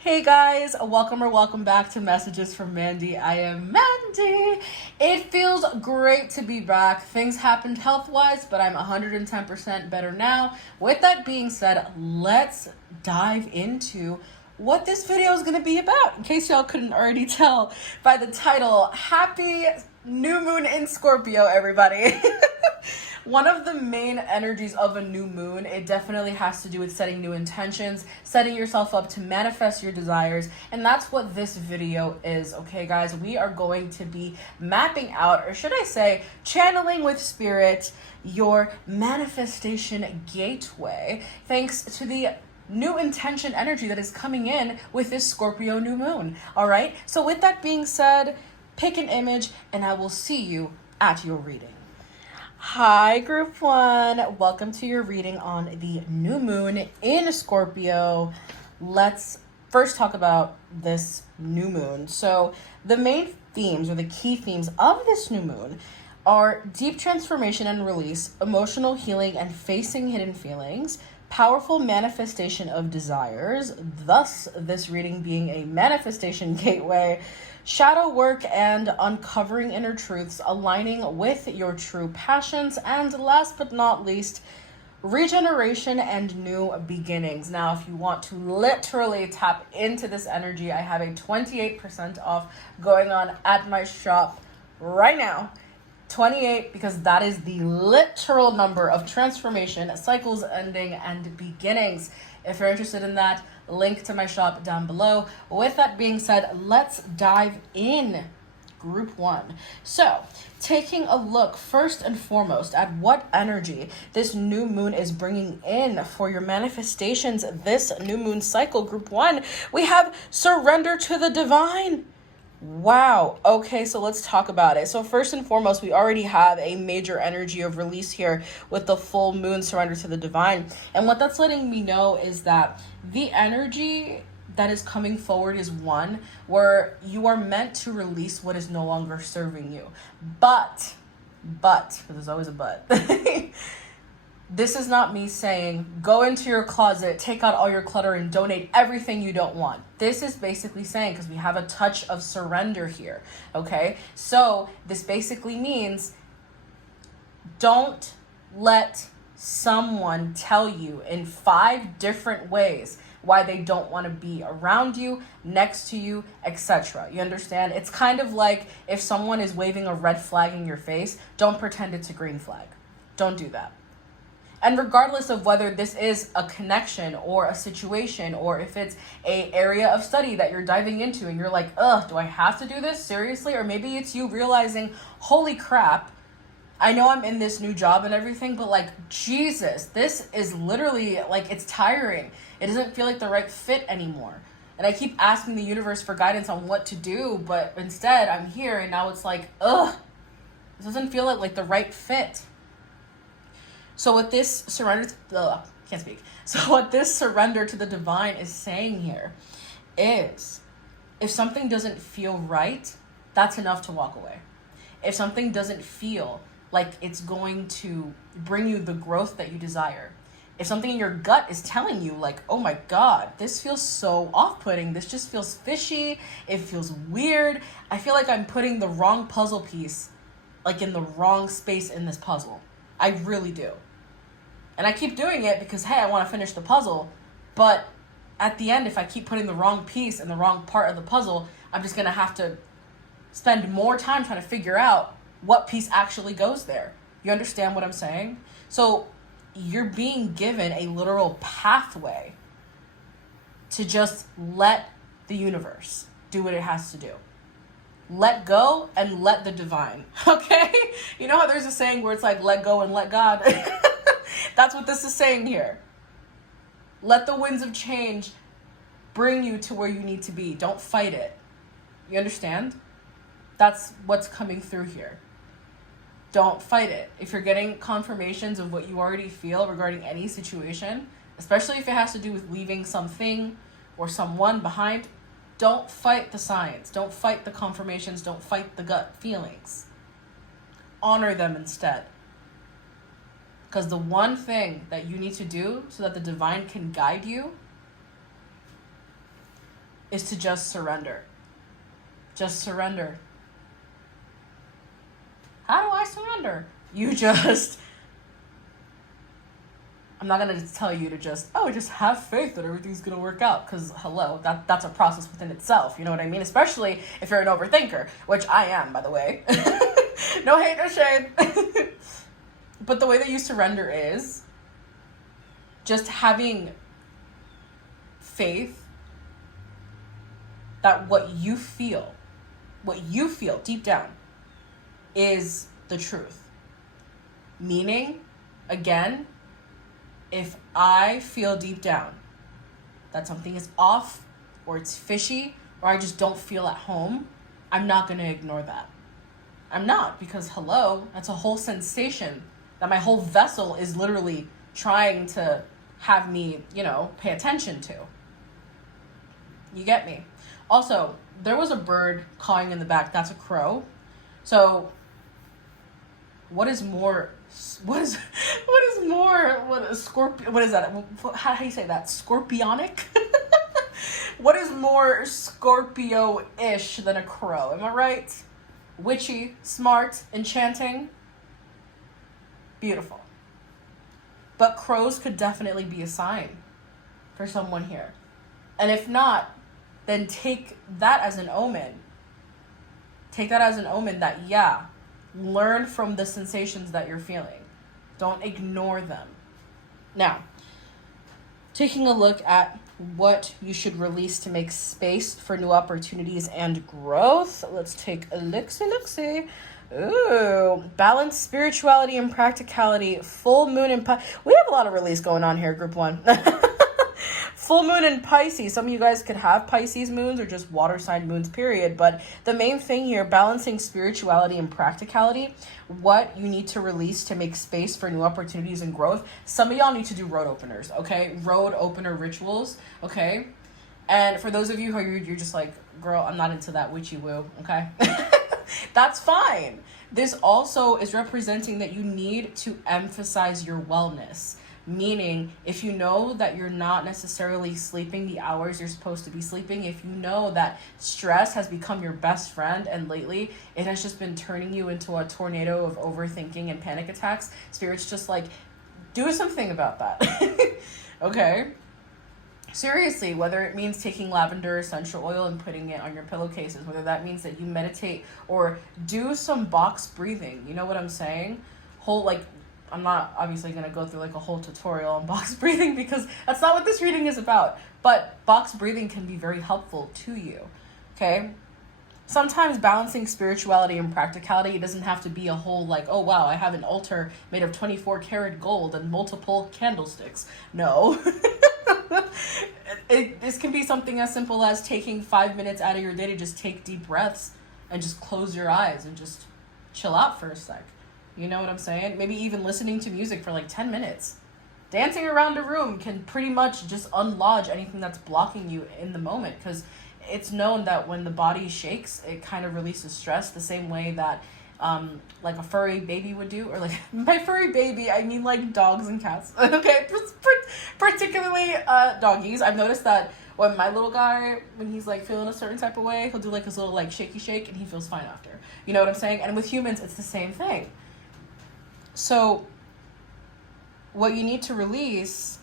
Hey guys, welcome back to Messages from Mandy. I am Mandy. It feels great to be back. Things happened health-wise, but I'm 110% better now. With that being said, let's dive into what this video is going to be about. In case y'all couldn't already tell by the title, Happy New Moon in Scorpio, everybody. One of the main energies of a new moon, it definitely has to do with setting new intentions, setting yourself up to manifest your desires, and that's what this video is, okay guys? We are going to be mapping out, or should I say, channeling with spirit, your manifestation gateway, thanks to the new intention energy that is coming in with this Scorpio new moon, all right? So with that being said, pick an image and I will see you at your reading. Hi, Group 1. Welcome to your reading on the new moon in Scorpio. Let's first talk about this new moon. So the main themes or the key themes of this new moon are deep transformation and release, emotional healing and facing hidden feelings, powerful manifestation of desires, thus this reading being a manifestation gateway, shadow work and uncovering inner truths, aligning with your true passions, and last but not least, regeneration and new beginnings. Now, if you want to literally tap into this energy, I have a 28% off going on at my shop right now. 28, because that is the literal number of transformation, cycles ending, and beginnings. If you're interested in that, link to my shop down below. With that being said, let's dive in. Group 1. So, taking a look first and foremost at what energy this new moon is bringing in for your manifestations this new moon cycle. Group 1, we have surrender to the divine. Wow. Okay, so let's talk about it. So first and foremost, we already have a major energy of release here with the full moon surrender to the divine. And what that's letting me know is that the energy that is coming forward is one where you are meant to release what is no longer serving you. But, because there's always a but. This is not me saying, go into your closet, take out all your clutter, and donate everything you don't want. This is basically saying, because we have a touch of surrender here, okay? So this basically means don't let someone tell you in 5 different ways why they don't want to be around you, next to you, etc. You understand? It's kind of like if someone is waving a red flag in your face, don't pretend it's a green flag. Don't do that. And regardless of whether this is a connection or a situation, or if it's a area of study that you're diving into and you're like, ugh, do I have to do this? Seriously? Or maybe it's you realizing, holy crap, I know I'm in this new job and everything, but like, Jesus, this is literally like, it's tiring. It doesn't feel like the right fit anymore. And I keep asking the universe for guidance on what to do, but instead I'm here and now it's like, ugh, this doesn't feel like the right fit. So what this surrender to the divine is saying here is, if something doesn't feel right, that's enough to walk away. If something doesn't feel like it's going to bring you the growth that you desire, if something in your gut is telling you like, oh my God, this feels so off-putting, this just feels fishy, it feels weird, I feel like I'm putting the wrong puzzle piece like in the wrong space in this puzzle. I really do. And I keep doing it because, hey, I want to finish the puzzle. But at the end, if I keep putting the wrong piece in the wrong part of the puzzle, I'm just going to have to spend more time trying to figure out what piece actually goes there. You understand what I'm saying? So you're being given a literal pathway to just let the universe do what it has to do. Let go and let the divine, okay? You know how there's a saying where it's like, let go and let God? That's what this is saying here. Let the winds of change bring you to where you need to be. Don't fight it. You understand? That's what's coming through here. Don't fight it. If you're getting confirmations of what you already feel regarding any situation, especially if it has to do with leaving something or someone behind, don't fight the signs. Don't fight the confirmations. Don't fight the gut feelings. Honor them instead. Because the one thing that you need to do so that the divine can guide you is to just surrender. Just surrender. How do I surrender? I'm not going to tell you to just have faith that everything's going to work out. Because, hello, that's a process within itself. You know what I mean? Especially if you're an overthinker, which I am, by the way. No hate, no shade. But the way that you surrender is just having faith that what you feel deep down is the truth. Meaning, again, if I feel deep down that something is off or it's fishy or I just don't feel at home, I'm not going to ignore that. I'm not, because hello, that's a whole sensation that my whole vessel is literally trying to have me, pay attention to. You get me? Also, there was a bird cawing in the back. That's a crow. So what is Scorpio, what is that? How do you say that? Scorpionic? What is more Scorpio-ish than a crow? Am I right? Witchy, smart, enchanting. Beautiful. But crows could definitely be a sign for someone here. And if not, then take that as an omen. Take that as an omen that, learn from the sensations that you're feeling. Don't ignore them. Now, taking a look at what you should release to make space for new opportunities and growth. Let's take a look-see. Ooh, balance, spirituality, and practicality. Full moon and we have a lot of release going on here, group 1. Full moon in Pisces. Some of you guys could have Pisces moons or just water sign moons, period. But the main thing here, balancing spirituality and practicality, what you need to release to make space for new opportunities and growth. Some of y'all need to do road openers, okay? Road opener rituals, okay? And for those of you who you're just like, girl, I'm not into that witchy woo, okay? That's fine. This also is representing that you need to emphasize your wellness. Meaning, if you know that you're not necessarily sleeping the hours you're supposed to be sleeping, if you know that stress has become your best friend and lately it has just been turning you into a tornado of overthinking and panic attacks, Spirit's just like, do something about that. Okay? Seriously, whether it means taking lavender essential oil and putting it on your pillowcases, whether that means that you meditate or do some box breathing, you know what I'm saying? I'm not obviously going to go through like a whole tutorial on box breathing because that's not what this reading is about. But box breathing can be very helpful to you, okay? Sometimes balancing spirituality and practicality, it doesn't have to be a whole like, oh wow, I have an altar made of 24 karat gold and multiple candlesticks. No. This can be something as simple as taking 5 minutes out of your day to just take deep breaths and just close your eyes and just chill out for a sec. You know what I'm saying? Maybe even listening to music for like 10 minutes. Dancing around a room can pretty much just unlodge anything that's blocking you in the moment, because it's known that when the body shakes, it kind of releases stress the same way that like a furry baby would do. Or like, by furry baby, I mean like dogs and cats. Okay, particularly doggies. I've noticed that when my little guy, when he's like feeling a certain type of way, he'll do like his little like shaky shake and he feels fine after. You know what I'm saying? And with humans, it's the same thing. So what you need to release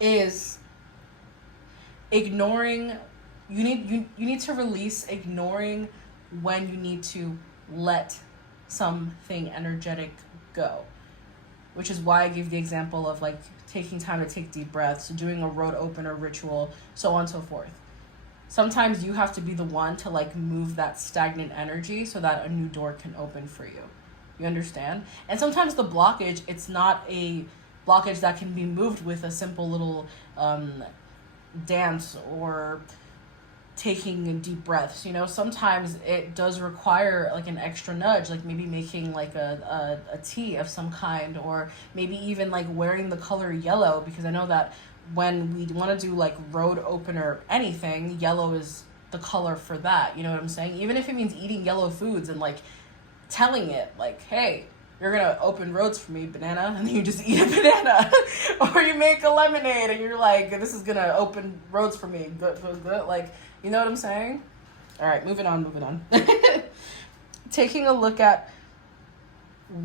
is ignoring. You need to release ignoring when you need to let something energetic go, which is why I gave the example of like taking time to take deep breaths, doing a road opener ritual, so on and so forth. Sometimes you have to be the one to like move that stagnant energy so that a new door can open for you. You understand? And sometimes the blockage, it's not a blockage that can be moved with a simple little dance or taking deep breaths. You know, sometimes it does require like an extra nudge, like maybe making like a tea of some kind, or maybe even like wearing the color yellow, because I know that when we want to do like road opener anything, yellow is the color for that. You know what I'm saying? Even if it means eating yellow foods and like telling it like, hey, you're gonna open roads for me, banana, and then you just eat a banana. Or you make a lemonade and you're like, this is gonna open roads for me. Good. Like, you know what I'm saying? All right, moving on. Taking a look at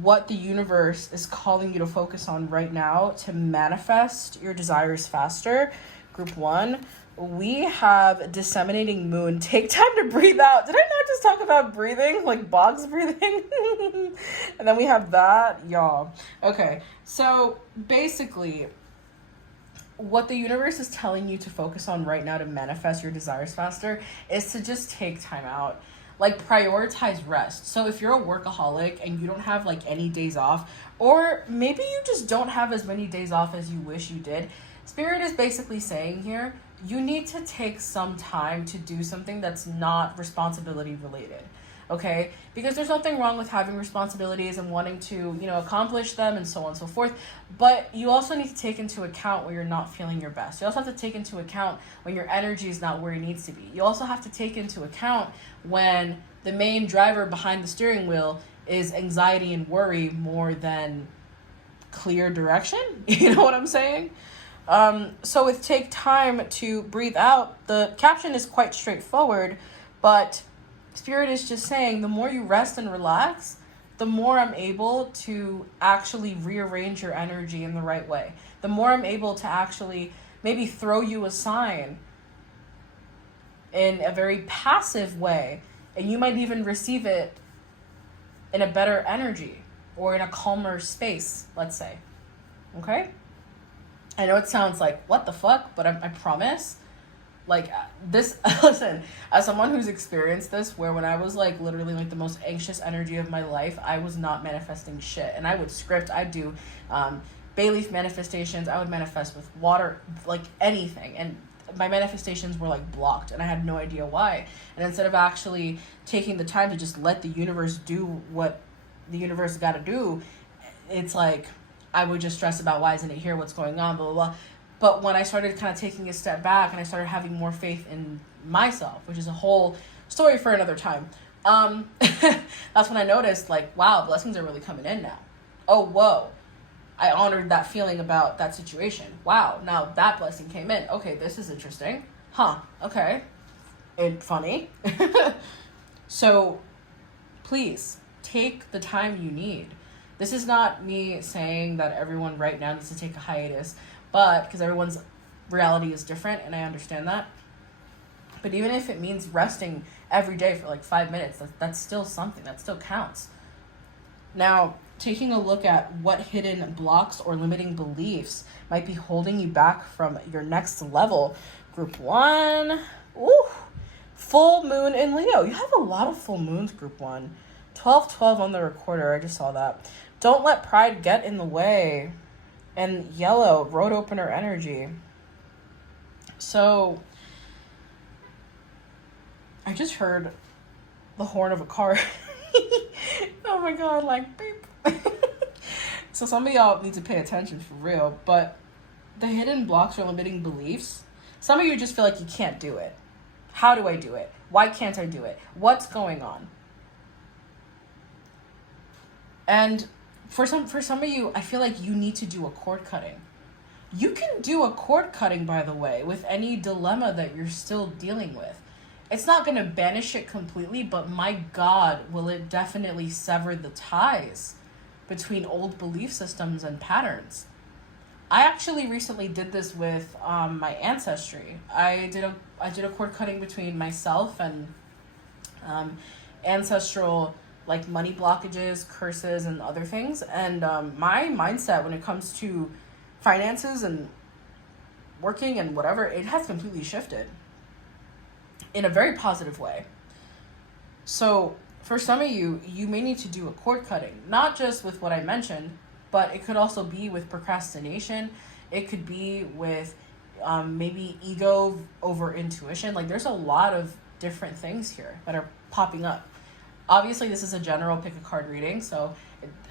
what the universe is calling you to focus on right now to manifest your desires faster. Group 1, we have disseminating moon. Take time to breathe out. Did I not just talk about breathing? Like Boggs breathing? And then we have that, y'all. Okay, so basically, what the universe is telling you to focus on right now to manifest your desires faster is to just take time out. Like, prioritize rest. So if you're a workaholic and you don't have like any days off, or maybe you just don't have as many days off as you wish you did, Spirit is basically saying here, you need to take some time to do something that's not responsibility related. Okay? Because there's nothing wrong with having responsibilities and wanting to, accomplish them and so on and so forth. But you also need to take into account when you're not feeling your best. You also have to take into account when your energy is not where it needs to be. You also have to take into account when the main driver behind the steering wheel is anxiety and worry more than clear direction. You know what I'm saying? So with take time to breathe out, the caption is quite straightforward, but Spirit is just saying the more you rest and relax, the more I'm able to actually rearrange your energy in the right way. The more I'm able to actually maybe throw you a sign in a very passive way, and you might even receive it in a better energy or in a calmer space, let's say. Okay? I know it sounds like, what the fuck? But I promise, like, this, listen, as someone who's experienced this, where when I was, like, literally, like, the most anxious energy of my life, I was not manifesting shit. And I would script, I'd do bay leaf manifestations, I would manifest with water, like, anything. And my manifestations were, like, blocked, and I had no idea why. And instead of actually taking the time to just let the universe do what the universe got to do, it's like, I would just stress about why isn't it here, what's going on, blah, blah, blah. But when I started kind of taking a step back and I started having more faith in myself, which is a whole story for another time, that's when I noticed, like, wow, blessings are really coming in now. Oh, whoa. I honored that feeling about that situation. Wow, now that blessing came in. Okay, this is interesting. Huh, okay. And funny. So, please, take the time you need. This is not me saying that everyone right now needs to take a hiatus, but because everyone's reality is different, and I understand that. But even if it means resting every day for like 5 minutes, that's still something. That still counts. Now, taking a look at what hidden blocks or limiting beliefs might be holding you back from your next level. Group 1. Ooh, full moon in Leo. You have a lot of full moons, group 1. 12/12 on the recorder. I just saw that. Don't let pride get in the way. And yellow, road opener energy. So, I just heard the horn of a car. Oh my god, like beep. So some of y'all need to pay attention for real. But the hidden blocks or limiting beliefs, some of you just feel like you can't do it. How do I do it? Why can't I do it? What's going on? And for some of you, I feel like you need to do a cord cutting. You can do a cord cutting, by the way, with any dilemma that you're still dealing with. It's not going to banish it completely, but my God, will it definitely sever the ties between old belief systems and patterns. I actually recently did this with my ancestry. I did a cord cutting between myself and ancestral, like, money blockages, curses, and other things. And my mindset when it comes to finances and working and whatever, it has completely shifted in a very positive way. So for some of you, you may need to do a cord cutting, not just with what I mentioned, but it could also be with procrastination. It could be with maybe ego over intuition. Like, there's a lot of different things here that are popping up. Obviously, this is a general pick a card reading, so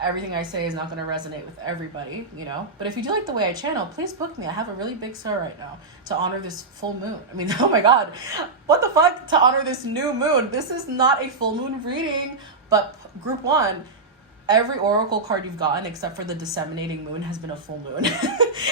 everything I say is not going to resonate with everybody, But if you do like the way I channel, please book me. I have a really big star right now to honor this full moon. I mean, oh my God, what the fuck? To honor this new moon. This is not a full moon reading, but group 1, every oracle card you've gotten except for the disseminating moon has been a full moon.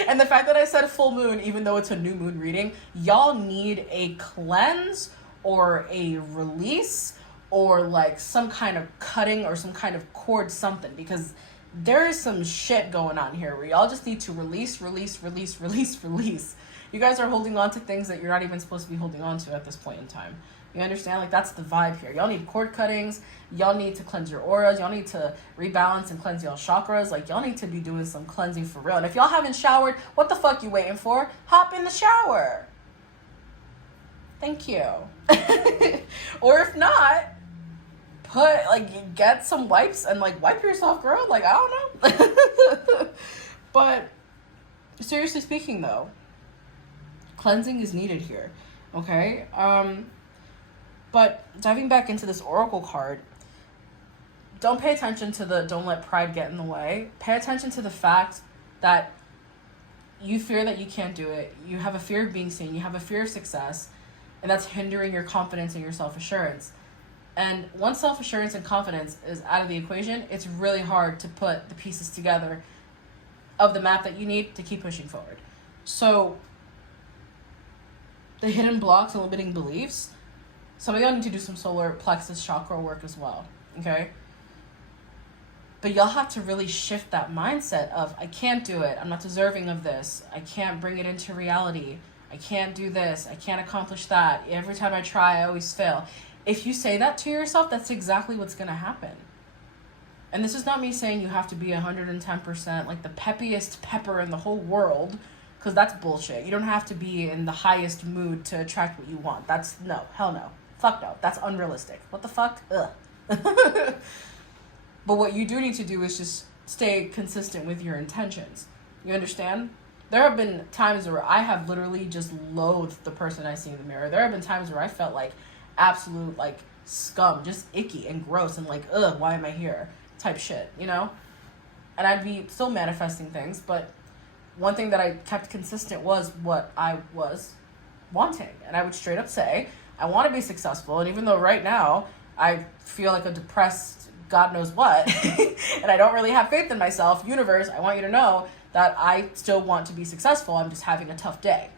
And the fact that I said full moon, even though it's a new moon reading, y'all need a cleanse or a release or like some kind of cutting or some kind of cord something, because there is some shit going on here where y'all just need to release. You guys are holding on to things that you're not even supposed to be holding on to at this point in time. You understand? Like, that's the vibe here. Y'all need cord cuttings. Y'all need to cleanse your auras. Y'all need to rebalance and cleanse y'all chakras. Like, y'all need to be doing some cleansing for real. And if y'all haven't showered, what the fuck you waiting for? Hop in the shower. Thank you. Or if not, get some wipes and, like, wipe yourself, girl. Like, I don't know. But seriously speaking, though, cleansing is needed here. Okay? But diving back into this oracle card, don't pay attention to the don't let pride get in the way. Pay attention to the fact that you fear that you can't do it. You have a fear of being seen. You have a fear of success. And that's hindering your confidence and your self-assurance. And once self-assurance and confidence is out of the equation, it's really hard to put the pieces together of the map that you need to keep pushing forward. So the hidden blocks and limiting beliefs, some of y'all need to do some solar plexus chakra work as well, okay? But y'all have to really shift that mindset of, I can't do it. I'm not deserving of this. I can't bring it into reality. I can't do this. I can't accomplish that. Every time I try, I always fail. If you say that to yourself, that's exactly what's going to happen. And this is not me saying you have to be 110%, like the peppiest pepper in the whole world, because that's bullshit. You don't have to be in the highest mood to attract what you want. That's, no, hell no. Fuck no. That's unrealistic. What the fuck? Ugh. But what you do need to do is just stay consistent with your intentions. You understand? There have been times where I have literally just loathed the person I see in the mirror. There have been times where I felt like absolute, like, scum, just icky and gross and like, ugh, why am I here? Type shit, you know? And I'd be still manifesting things, but one thing that I kept consistent was what I was wanting. And I would straight up say, I want to be successful. And even though right now I feel like a depressed God knows what, and I don't really have faith in myself, universe, I want you to know that I still want to be successful. I'm just having a tough day.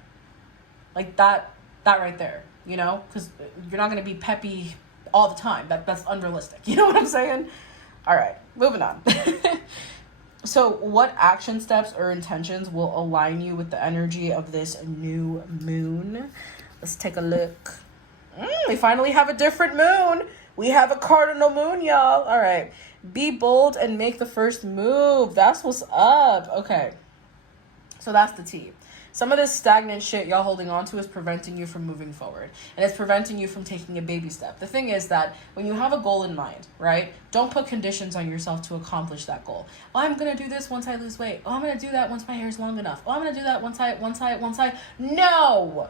Like that right there, you know? Because you're not going to be peppy all the time. That's unrealistic. You know what I'm saying? All right, moving on. So what action steps or intentions will align you with the energy of this new moon? Let's take a look. We finally have a different moon. We have a cardinal moon, y'all. All right. Be bold and make the first move. That's what's up. Okay. So that's the tea. Some of this stagnant shit y'all holding on to is preventing you from moving forward. And it's preventing you from taking a baby step. The thing is that when you have a goal in mind, right? Don't put conditions on yourself to accomplish that goal. Oh, I'm going to do this once I lose weight. Oh, I'm going to do that once my hair's long enough. Oh, I'm going to do that once I. No!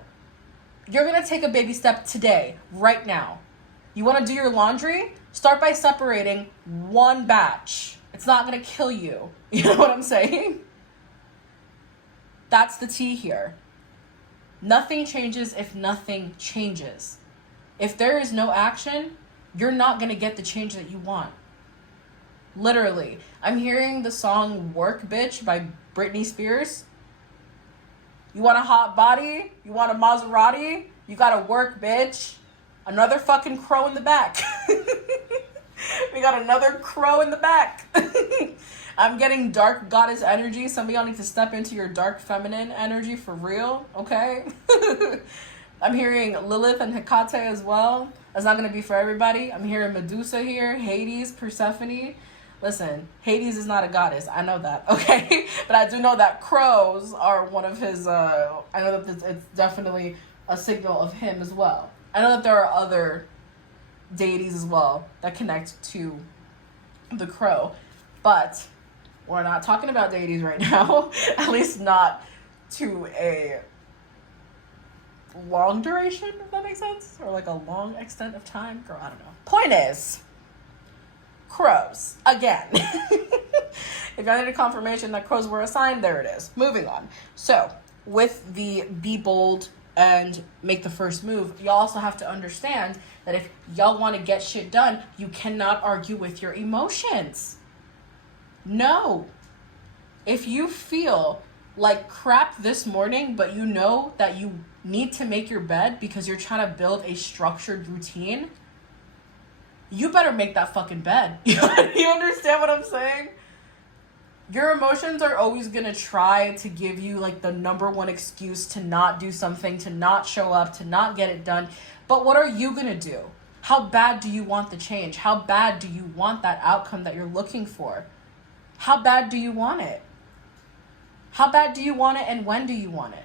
You're going to take a baby step today, right now. You want to do your laundry? Start by separating one batch. It's not going to kill you. You know what I'm saying? That's the tea here. Nothing changes if nothing changes. If there is no action, you're not going to get the change that you want. Literally. I'm hearing the song Work Bitch by Britney Spears. You want a hot body? You want a Maserati? You gotta work, bitch. Another fucking crow in the back. We got another crow in the back. I'm getting dark goddess energy. Some of y'all need to step into your dark feminine energy for real, okay? I'm hearing Lilith and Hecate as well. That's not going to be for everybody. I'm hearing Medusa here, Hades, Persephone. Listen, Hades is not a goddess. I know that, okay? But I do know that crows are one of his, I know that it's definitely a signal of him as well. I know that there are other deities as well that connect to the crow, but we're not talking about deities right now, at least not to a long duration, if that makes sense, or like a long extent of time. Girl, I don't know. Point is, crows, again. If y'all need a confirmation that crows were a sign, there it is. Moving on. So, with the be bold and make the first move, y'all also have to understand that if y'all want to get shit done, you cannot argue with your emotions. No. If you feel like crap this morning, but you know that you need to make your bed because you're trying to build a structured routine, you better make that fucking bed. You understand what I'm saying? Your emotions are always going to try to give you like the number one excuse to not do something, to not show up, to not get it done. But what are you going to do? How bad do you want the change? How bad do you want that outcome that you're looking for? How bad do you want it? How bad do you want it, and when do you want it?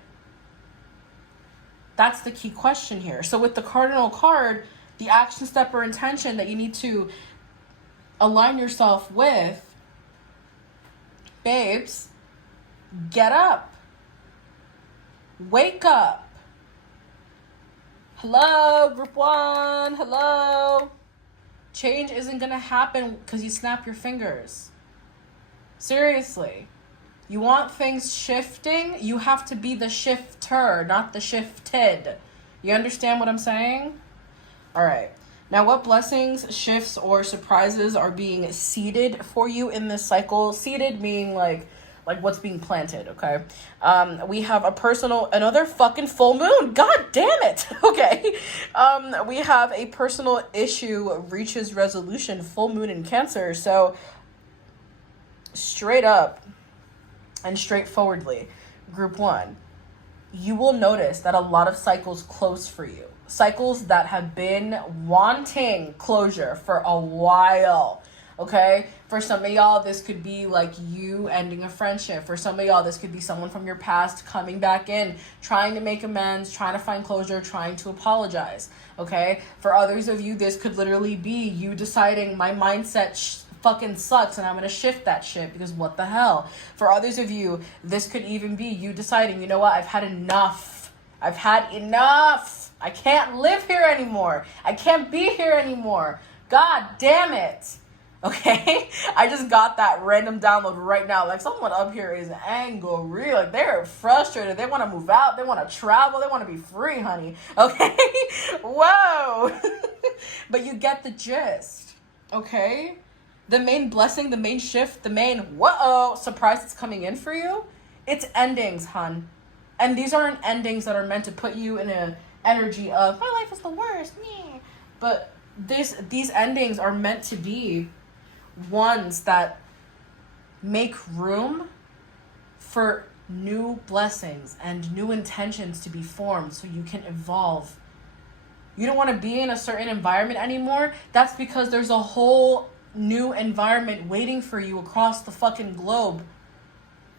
That's the key question here. So with the cardinal card, the action step or intention that you need to align yourself with, babes, get up. Wake up. Hello, group one. Hello. Change isn't going to happen because you snap your fingers. Seriously. You want things shifting, you have to be the shifter, not the shifted. You understand what I'm saying? All right. Now, what blessings, shifts, or surprises are being seeded for you in this cycle? Seeded meaning like what's being planted, okay? We have another fucking full moon. God damn it. Okay. We have a personal issue reaches resolution, full moon in Cancer. So straight up and straightforwardly, group one, you will notice that a lot of cycles close for you. Cycles that have been wanting closure for a while, okay? For some of y'all, this could be like you ending a friendship. For some of y'all, this could be someone from your past coming back in, trying to make amends, trying to find closure, trying to apologize, okay? For others of you, this could literally be you deciding my mindset fucking sucks and I'm gonna shift that shit because what the hell. For others of you, this could even be you deciding, you know what, I've had enough. I can't live here anymore. I can't be here anymore. God damn it. Okay? I just got that random download right now. Like, someone up here is angry. Like, they're frustrated. They want to move out. They want to travel. They want to be free, honey. Okay? Whoa. But you get the gist. Okay? The main blessing, the main shift, the main surprise that's coming in for you, it's endings, hun. And these aren't endings that are meant to put you in an energy of, my life is the worst, meh. But these endings are meant to be ones that make room for new blessings and new intentions to be formed so you can evolve. You don't want to be in a certain environment anymore. That's because there's a whole new environment waiting for you across the fucking globe.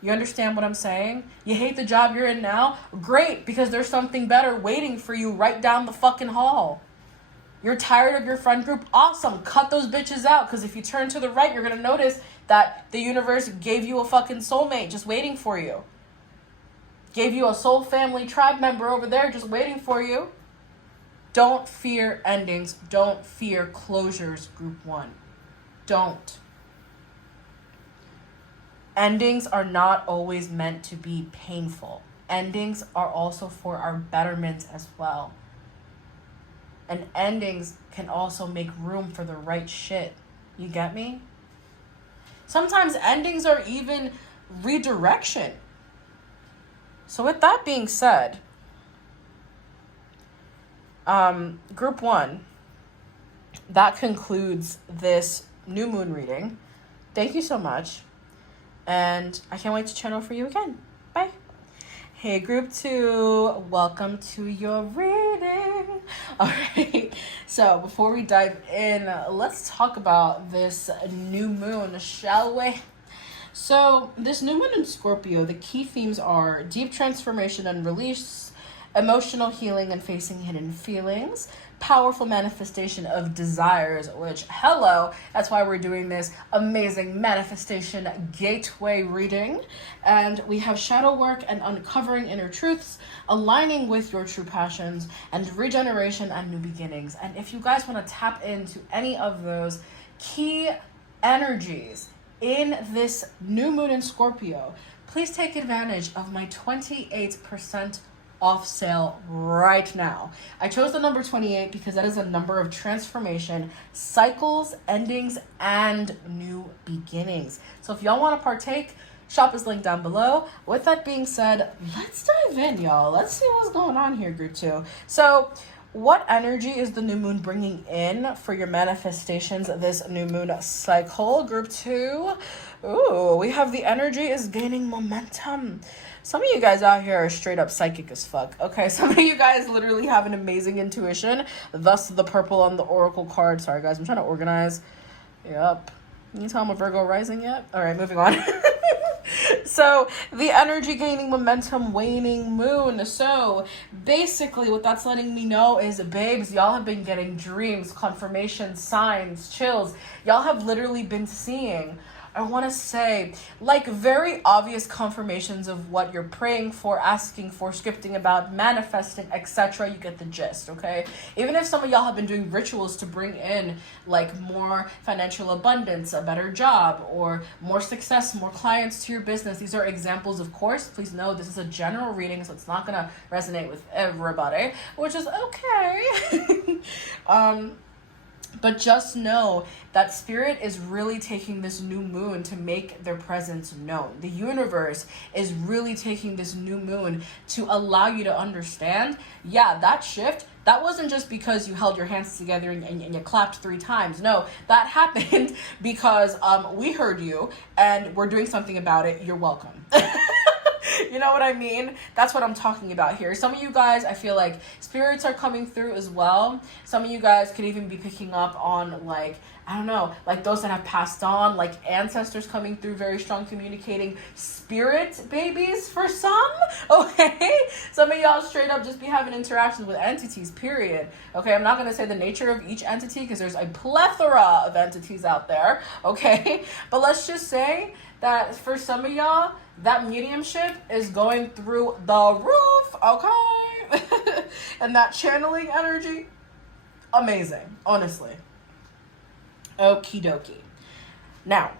You understand what I'm saying? You hate the job you're in now? Great, because there's something better waiting for you right down the fucking hall. You're tired of your friend group? Awesome. Cut those bitches out, because if you turn to the right, you're going to notice that the universe gave you a fucking soulmate just waiting for you. Gave you a soul family tribe member over there just waiting for you. Don't fear endings. Don't fear closures, group one. Don't. Endings are not always meant to be painful. Endings are also for our betterment as well. And endings can also make room for the right shit. You get me? Sometimes endings are even redirection. So with that being said, group one, that concludes this new moon reading. Thank you so much. And I can't wait to channel for you again. Bye. Hey, group two, welcome to your reading. All right. So before we dive in, let's talk about this new moon, shall we? So this new moon in Scorpio, the key themes are deep transformation and release, emotional healing and facing hidden feelings, powerful manifestation of desires, which, hello, that's why we're doing this amazing manifestation gateway reading. And we have shadow work and uncovering inner truths, aligning with your true passions, and regeneration and new beginnings. And if you guys want to tap into any of those key energies in this new moon in Scorpio, please take advantage of my 28% off sale right now. I chose the number 28 because that is a number of transformation, cycles, endings, and new beginnings. So if y'all want to partake, shop is linked down below. With that being said, let's dive in, y'all. Let's see what's going on here, group 2. So what energy is the new moon bringing in for your manifestations this new moon cycle, group 2? Ooh, we have the energy is gaining momentum. Some of you guys out here are straight up psychic as fuck. Okay, some of you guys literally have an amazing intuition, thus the purple on the oracle card. Sorry guys, I'm trying to organize. Yep. Can you tell I'm a Virgo rising yet? All right, moving on. So the energy gaining momentum, waning moon. So basically what that's letting me know is, babes, y'all have been getting dreams, confirmations, signs, chills. Y'all have literally been seeing, I want to say, like very obvious confirmations of what you're praying for, asking for, scripting about, manifesting, etc. You get the gist, okay? Even if some of y'all have been doing rituals to bring in like more financial abundance, a better job, or more success, more clients to your business. These are examples, of course. Please know this is a general reading, so it's not going to resonate with everybody, which is okay. But just know that spirit is really taking this new moon to make their presence known. The universe is really taking this new moon to allow you to understand, yeah, that shift, that wasn't just because you held your hands together and you clapped 3 times. No, that happened because we heard you and we're doing something about it. You're welcome. You know what I mean? That's what I'm talking about here. Some of you guys, I feel like spirits are coming through as well. Some of you guys could even be picking up on, like, I don't know, like those that have passed on, like ancestors coming through, very strong communicating spirit babies for some, okay? Some of y'all straight up just be having interactions with entities, period. Okay, I'm not going to say the nature of each entity because there's a plethora of entities out there, okay? But let's just say that for some of y'all, that mediumship is going through the roof, okay? And that channeling energy, amazing, honestly. Okie dokie. Now,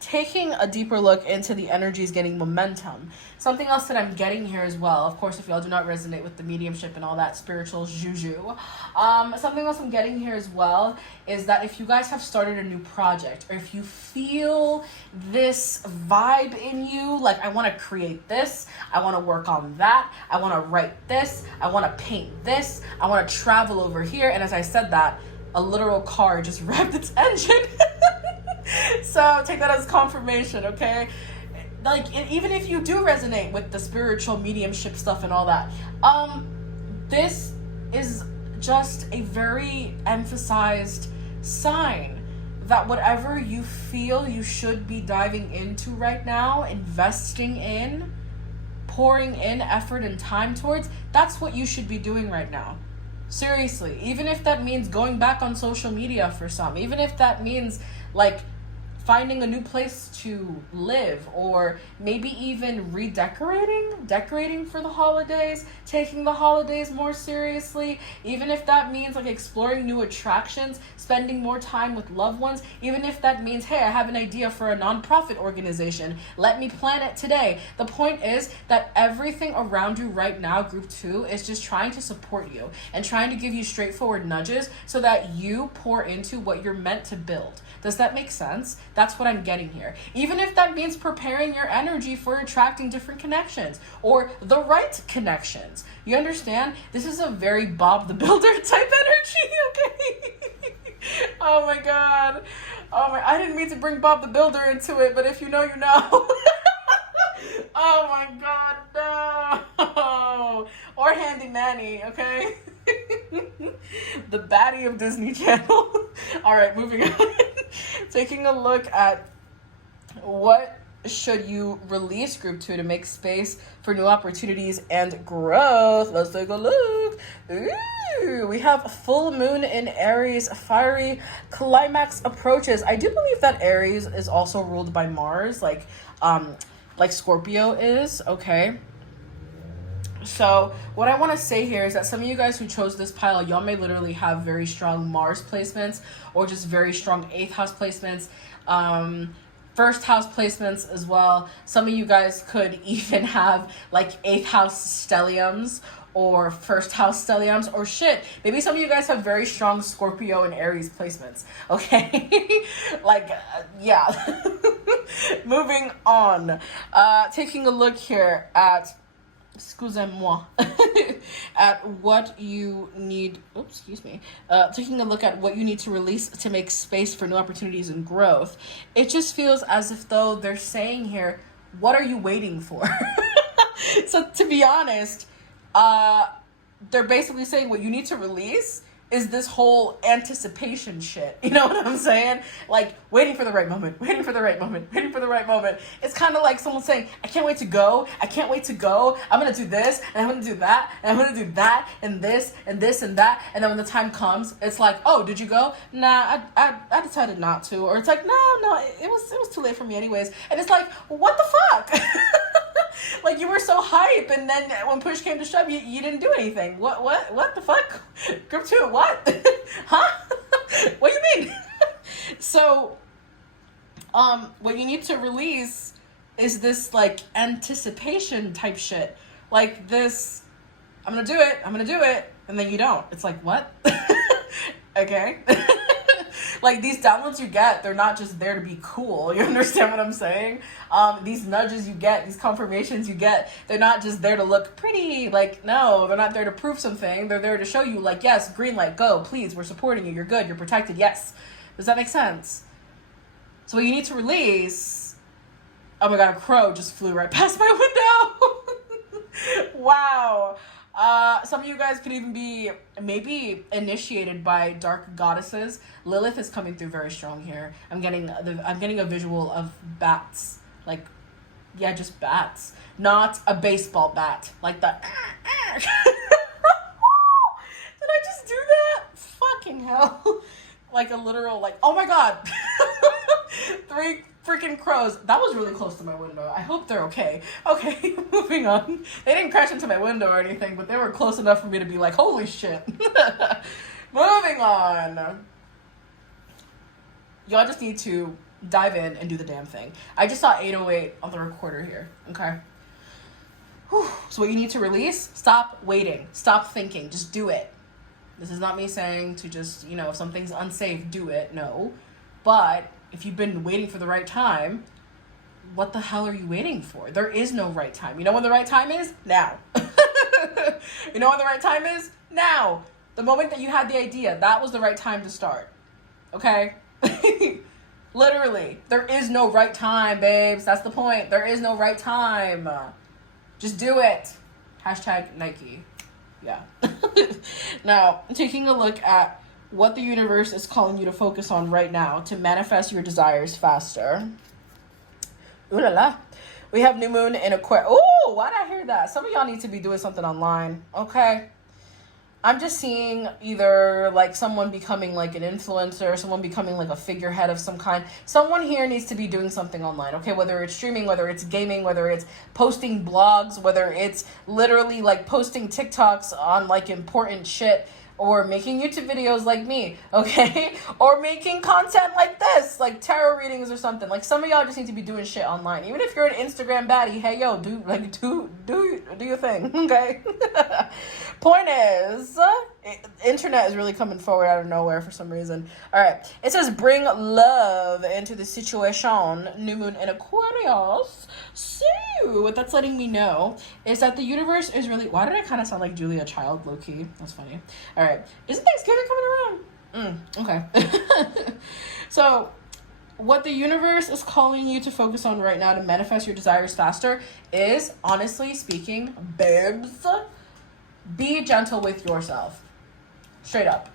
taking a deeper look into the energies getting momentum. Something else that I'm getting here as well, of course, if y'all do not resonate with the mediumship and all that spiritual juju, something else I'm getting here as well is that if you guys have started a new project, or if you feel this vibe in you, like I want to create this, I want to work on that, I want to write this, I want to paint this, I want to travel over here, and as I said that, a literal car just revved its engine. So take that as confirmation, okay? Like, even if you do resonate with the spiritual mediumship stuff and all that, this is just a very emphasized sign that whatever you feel you should be diving into right now, investing in, pouring in effort and time towards, that's what you should be doing right now. Seriously, even if that means going back on social media for some, even if that means like finding a new place to live, or maybe even decorating for the holidays, taking the holidays more seriously, even if that means like exploring new attractions, spending more time with loved ones, even if that means, hey, I have an idea for a nonprofit organization, let me plan it today. The point is that everything around you right now, group 2, is just trying to support you and trying to give you straightforward nudges so that you pour into what you're meant to build. Does that make sense? That's what I'm getting here. Even if that means preparing your energy for attracting different connections or the right connections. You understand? This is a very Bob the Builder type energy, okay? Oh my God. I didn't mean to bring Bob the Builder into it, but if you know, you know. Oh my God, no. Or Handy Manny, okay? The baddie of Disney Channel. All right, moving on. Taking a look at what should you release, group 2, to make space for new opportunities and growth. Let's take a look. Ooh, we have full moon in Aries, fiery climax approaches. I do believe that Aries is also ruled by Mars, like Scorpio is, okay? So what I want to say here is that some of you guys who chose this pile, y'all may literally have very strong Mars placements or just very strong 8th house placements. first house placements as well. Some of you guys could even have like 8th house stelliums or first house stelliums, or shit, maybe some of you guys have very strong Scorpio and Aries placements, okay? Like, yeah. Moving on. Taking a look here at, excusez-moi, at what you need, taking a look at what you need to release to make space for new opportunities and growth. It just feels as if though they're saying here, what are you waiting for? So to be honest, they're basically saying what you need to release is this whole anticipation shit. You know what I'm saying? Like, waiting for the right moment, waiting for the right moment, waiting for the right moment. It's kind of like someone saying, I can't wait to go, I can't wait to go, I'm going to do this, and I'm going to do that, and I'm going to do that, and this, and this, and that. And then when the time comes, it's like, oh, did you go? Nah, I decided not to. Or it's like, no, it was too late for me anyways. And it's like, what the fuck? Like, you were so hype, and then when push came to shove, you didn't do anything. What the fuck? Group 2, what? Huh? What do you mean? So, what you need to release is this, like, anticipation type shit. Like, this, I'm gonna do it, and then you don't. It's like, what? Okay. Like, these downloads you get, they're not just there to be cool. You understand what I'm saying? These nudges you get, these confirmations you get, they're not just there to look pretty. Like, no, they're not there to prove something. They're there to show you, like, yes, green light, go, please, we're supporting you, you're good, you're protected, yes. Does that make sense? So what you need to release... Oh my god, a crow just flew right past my window. Wow. Some of you guys could even be maybe initiated by dark goddesses. Lilith is coming through very strong here. I'm getting a visual of bats, like, yeah, just bats, not a baseball bat, like the. Did I just do that? Fucking hell! Like a literal, like, oh my god, 3 freaking crows. That was really close to my window. I hope they're okay. Okay, moving on. They didn't crash into my window or anything, but they were close enough for me to be like, holy shit. Moving on. Y'all just need to dive in and do the damn thing. I just saw 808 on the recorder here, okay? Whew. So what you need to release, stop waiting. Stop thinking. Just do it. This is not me saying to just, if something's unsafe, do it. No. But if you've been waiting for the right time, what the hell are you waiting for? There is no right time. You know when the right time is? Now. You know when the right time is? Now. The moment that you had the idea, that was the right time to start. Okay? Literally. There is no right time, babes. That's the point. There is no right time. Just do it. Hashtag Nike. Yeah. Now, taking a look at what the universe is calling you to focus on right now to manifest your desires faster. Ooh la la. We have new moon in Aquarius. Ooh, why did I hear that? Some of y'all need to be doing something online, okay? I'm just seeing either like someone becoming like an influencer, someone becoming like a figurehead of some kind. Someone here needs to be doing something online, okay? Whether it's streaming, whether it's gaming, whether it's posting blogs, whether it's literally like posting TikToks on like important shit, or making YouTube videos like me, okay? Or making content like this, like tarot readings or something. Like, some of y'all just need to be doing shit online. Even if you're an Instagram baddie, hey, yo, do your thing, okay? Point is, internet is really coming forward out of nowhere for some reason. All right. It says, bring love into the situation. New moon in Aquarius. So, what that's letting me know is that the universe is really... Why did I kind of sound like Julia Child, low-key? That's funny. All right. Isn't Thanksgiving coming around? Okay. So, what the universe is calling you to focus on right now to manifest your desires faster is, honestly speaking, babes, be gentle with yourself. Straight up.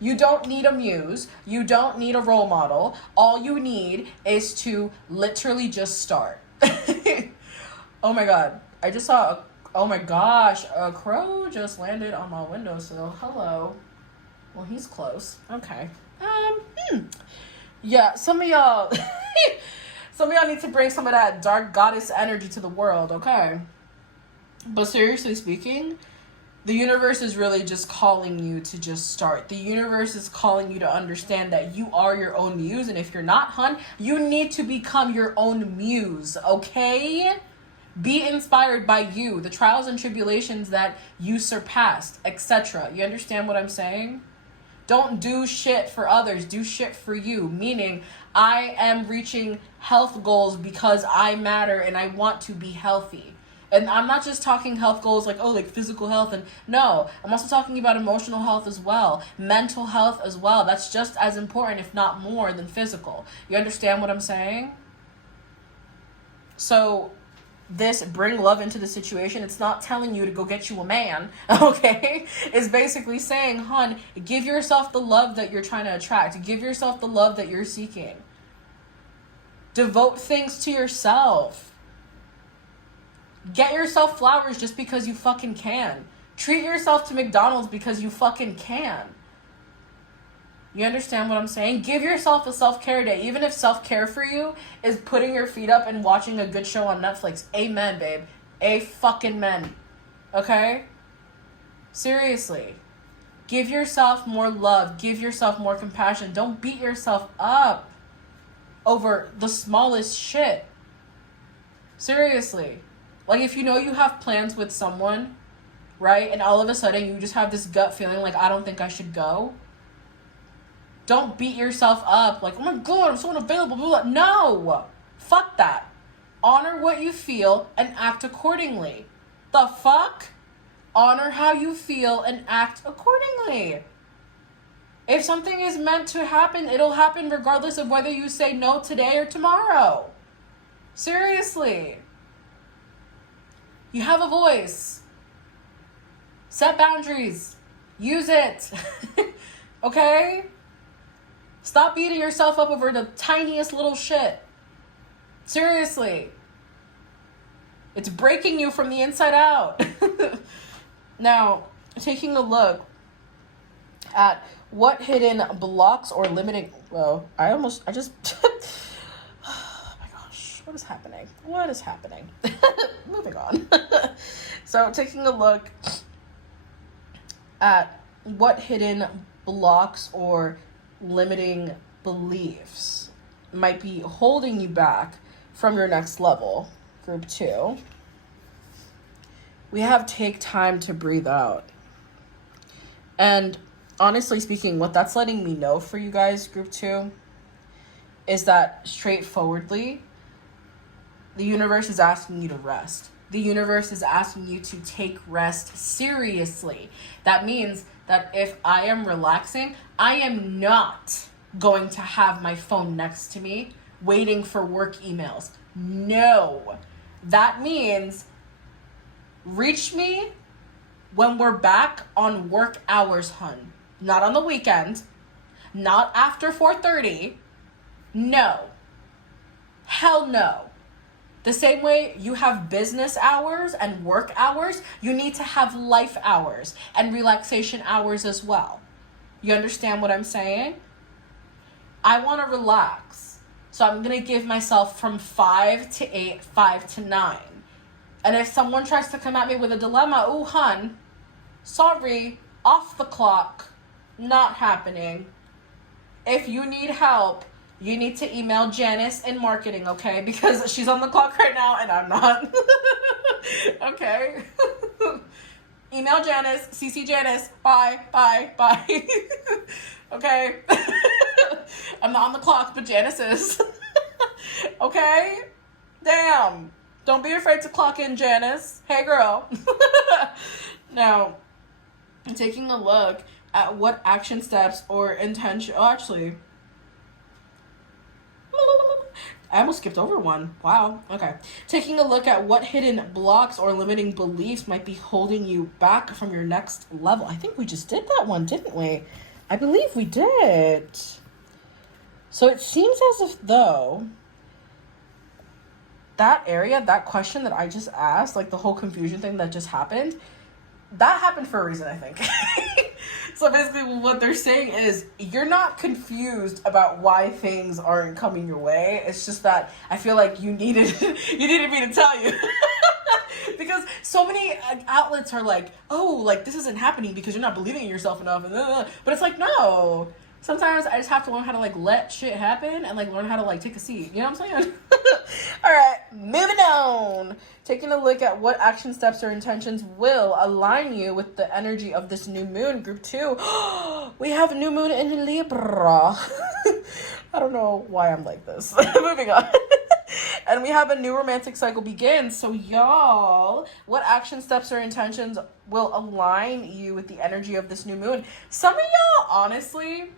You don't need a muse. You don't need a role model. All you need is to literally just start. Oh my god. I just saw oh my gosh, a crow just landed on my windowsill. Hello. Well, he's close. Okay. Yeah, some of y'all need to bring some of that dark goddess energy to the world, okay? But seriously speaking, The universe is really just calling you to just start. The universe is calling you to understand that you are your own muse. And if you're not, hun, you need to become your own muse, okay? Be inspired by you, the trials and tribulations that you surpassed, etc. You understand what I'm saying? Don't do shit for others. Do shit for you. Meaning, I am reaching health goals because I matter and I want to be healthy. And I'm not just talking health goals like, oh, like physical health. And no, I'm also talking about emotional health as well. Mental health as well. That's just as important, if not more, than physical. You understand what I'm saying? So this bring love into the situation, it's not telling you to go get you a man, okay? It's basically saying, hun, give yourself the love that you're trying to attract. Give yourself the love that you're seeking. Devote things to yourself. Get yourself flowers just because you fucking can. Treat yourself to McDonald's because you fucking can. You understand what I'm saying? Give yourself a self-care day. Even if self-care for you is putting your feet up and watching a good show on Netflix. Amen, babe. A fucking men. Okay? Seriously. Give yourself more love. Give yourself more compassion. Don't beat yourself up over the smallest shit. Seriously. Like, if you know you have plans with someone, right? And all of a sudden you just have this gut feeling like, I don't think I should go. Don't beat yourself up like, oh my God, I'm so unavailable. Blah, blah. No. Fuck that. Honor what you feel and act accordingly. The fuck? Honor how you feel and act accordingly. If something is meant to happen, it'll happen regardless of whether you say no today or tomorrow. Seriously. You have a voice. Set boundaries. Use it. Okay? Stop beating yourself up over the tiniest little shit. Seriously. It's breaking you from the inside out. Now, taking a look at what hidden blocks or limiting... Well, I just... Oh my gosh. What is happening? What is happening? Moving on. So, taking a look at what hidden blocks or limiting beliefs might be holding you back from your next level. Group 2. We have take time to breathe out. And honestly speaking, what that's letting me know for you guys, group 2, is that straightforwardly, the universe is asking you to rest. The universe is asking you to take rest seriously. That means that if I am relaxing, I am not going to have my phone next to me waiting for work emails. No. That means reach me when we're back on work hours, hun. Not on the weekend. Not after 4:30. No. Hell no. The same way you have business hours and work hours, you need to have life hours and relaxation hours as well. You understand what I'm saying? I want to relax. So I'm going to give myself from 5 to 8, 5 to 9. And if someone tries to come at me with a dilemma, ooh, hun, sorry, off the clock, not happening. If you need help, you need to email Janice in marketing, okay? Because she's on the clock right now and I'm not. Okay? Email Janice, CC Janice, bye. Okay? I'm not on the clock, but Janice is. Okay? Damn. Don't be afraid to clock in, Janice. Hey, girl. Now, I'm taking a look at what action steps or intention... Oh, actually... I almost skipped over one. Wow. Okay. Taking a look at what hidden blocks or limiting beliefs might be holding you back from your next level. I think we just did that one, didn't we? I believe we did. So it seems as if though that area, that question that I just asked, like the whole confusion thing that just happened, that happened for a reason, I think. So basically what they're saying is you're not confused about why things aren't coming your way. It's just that I feel like you needed me to tell you. Because so many outlets are like, oh, like this isn't happening because you're not believing in yourself enough, but it's like, no, sometimes I just have to learn how to like let shit happen and like learn how to like take a seat, you know what I'm saying? All right, moving on, taking a look at what action steps or intentions will align you with the energy of this new moon. Group 2, we have new moon in Libra. I don't know why I'm like this. Moving on. And we have a new romantic cycle begins. So y'all, what action steps or intentions will align you with the energy of this new moon? Some of y'all, honestly,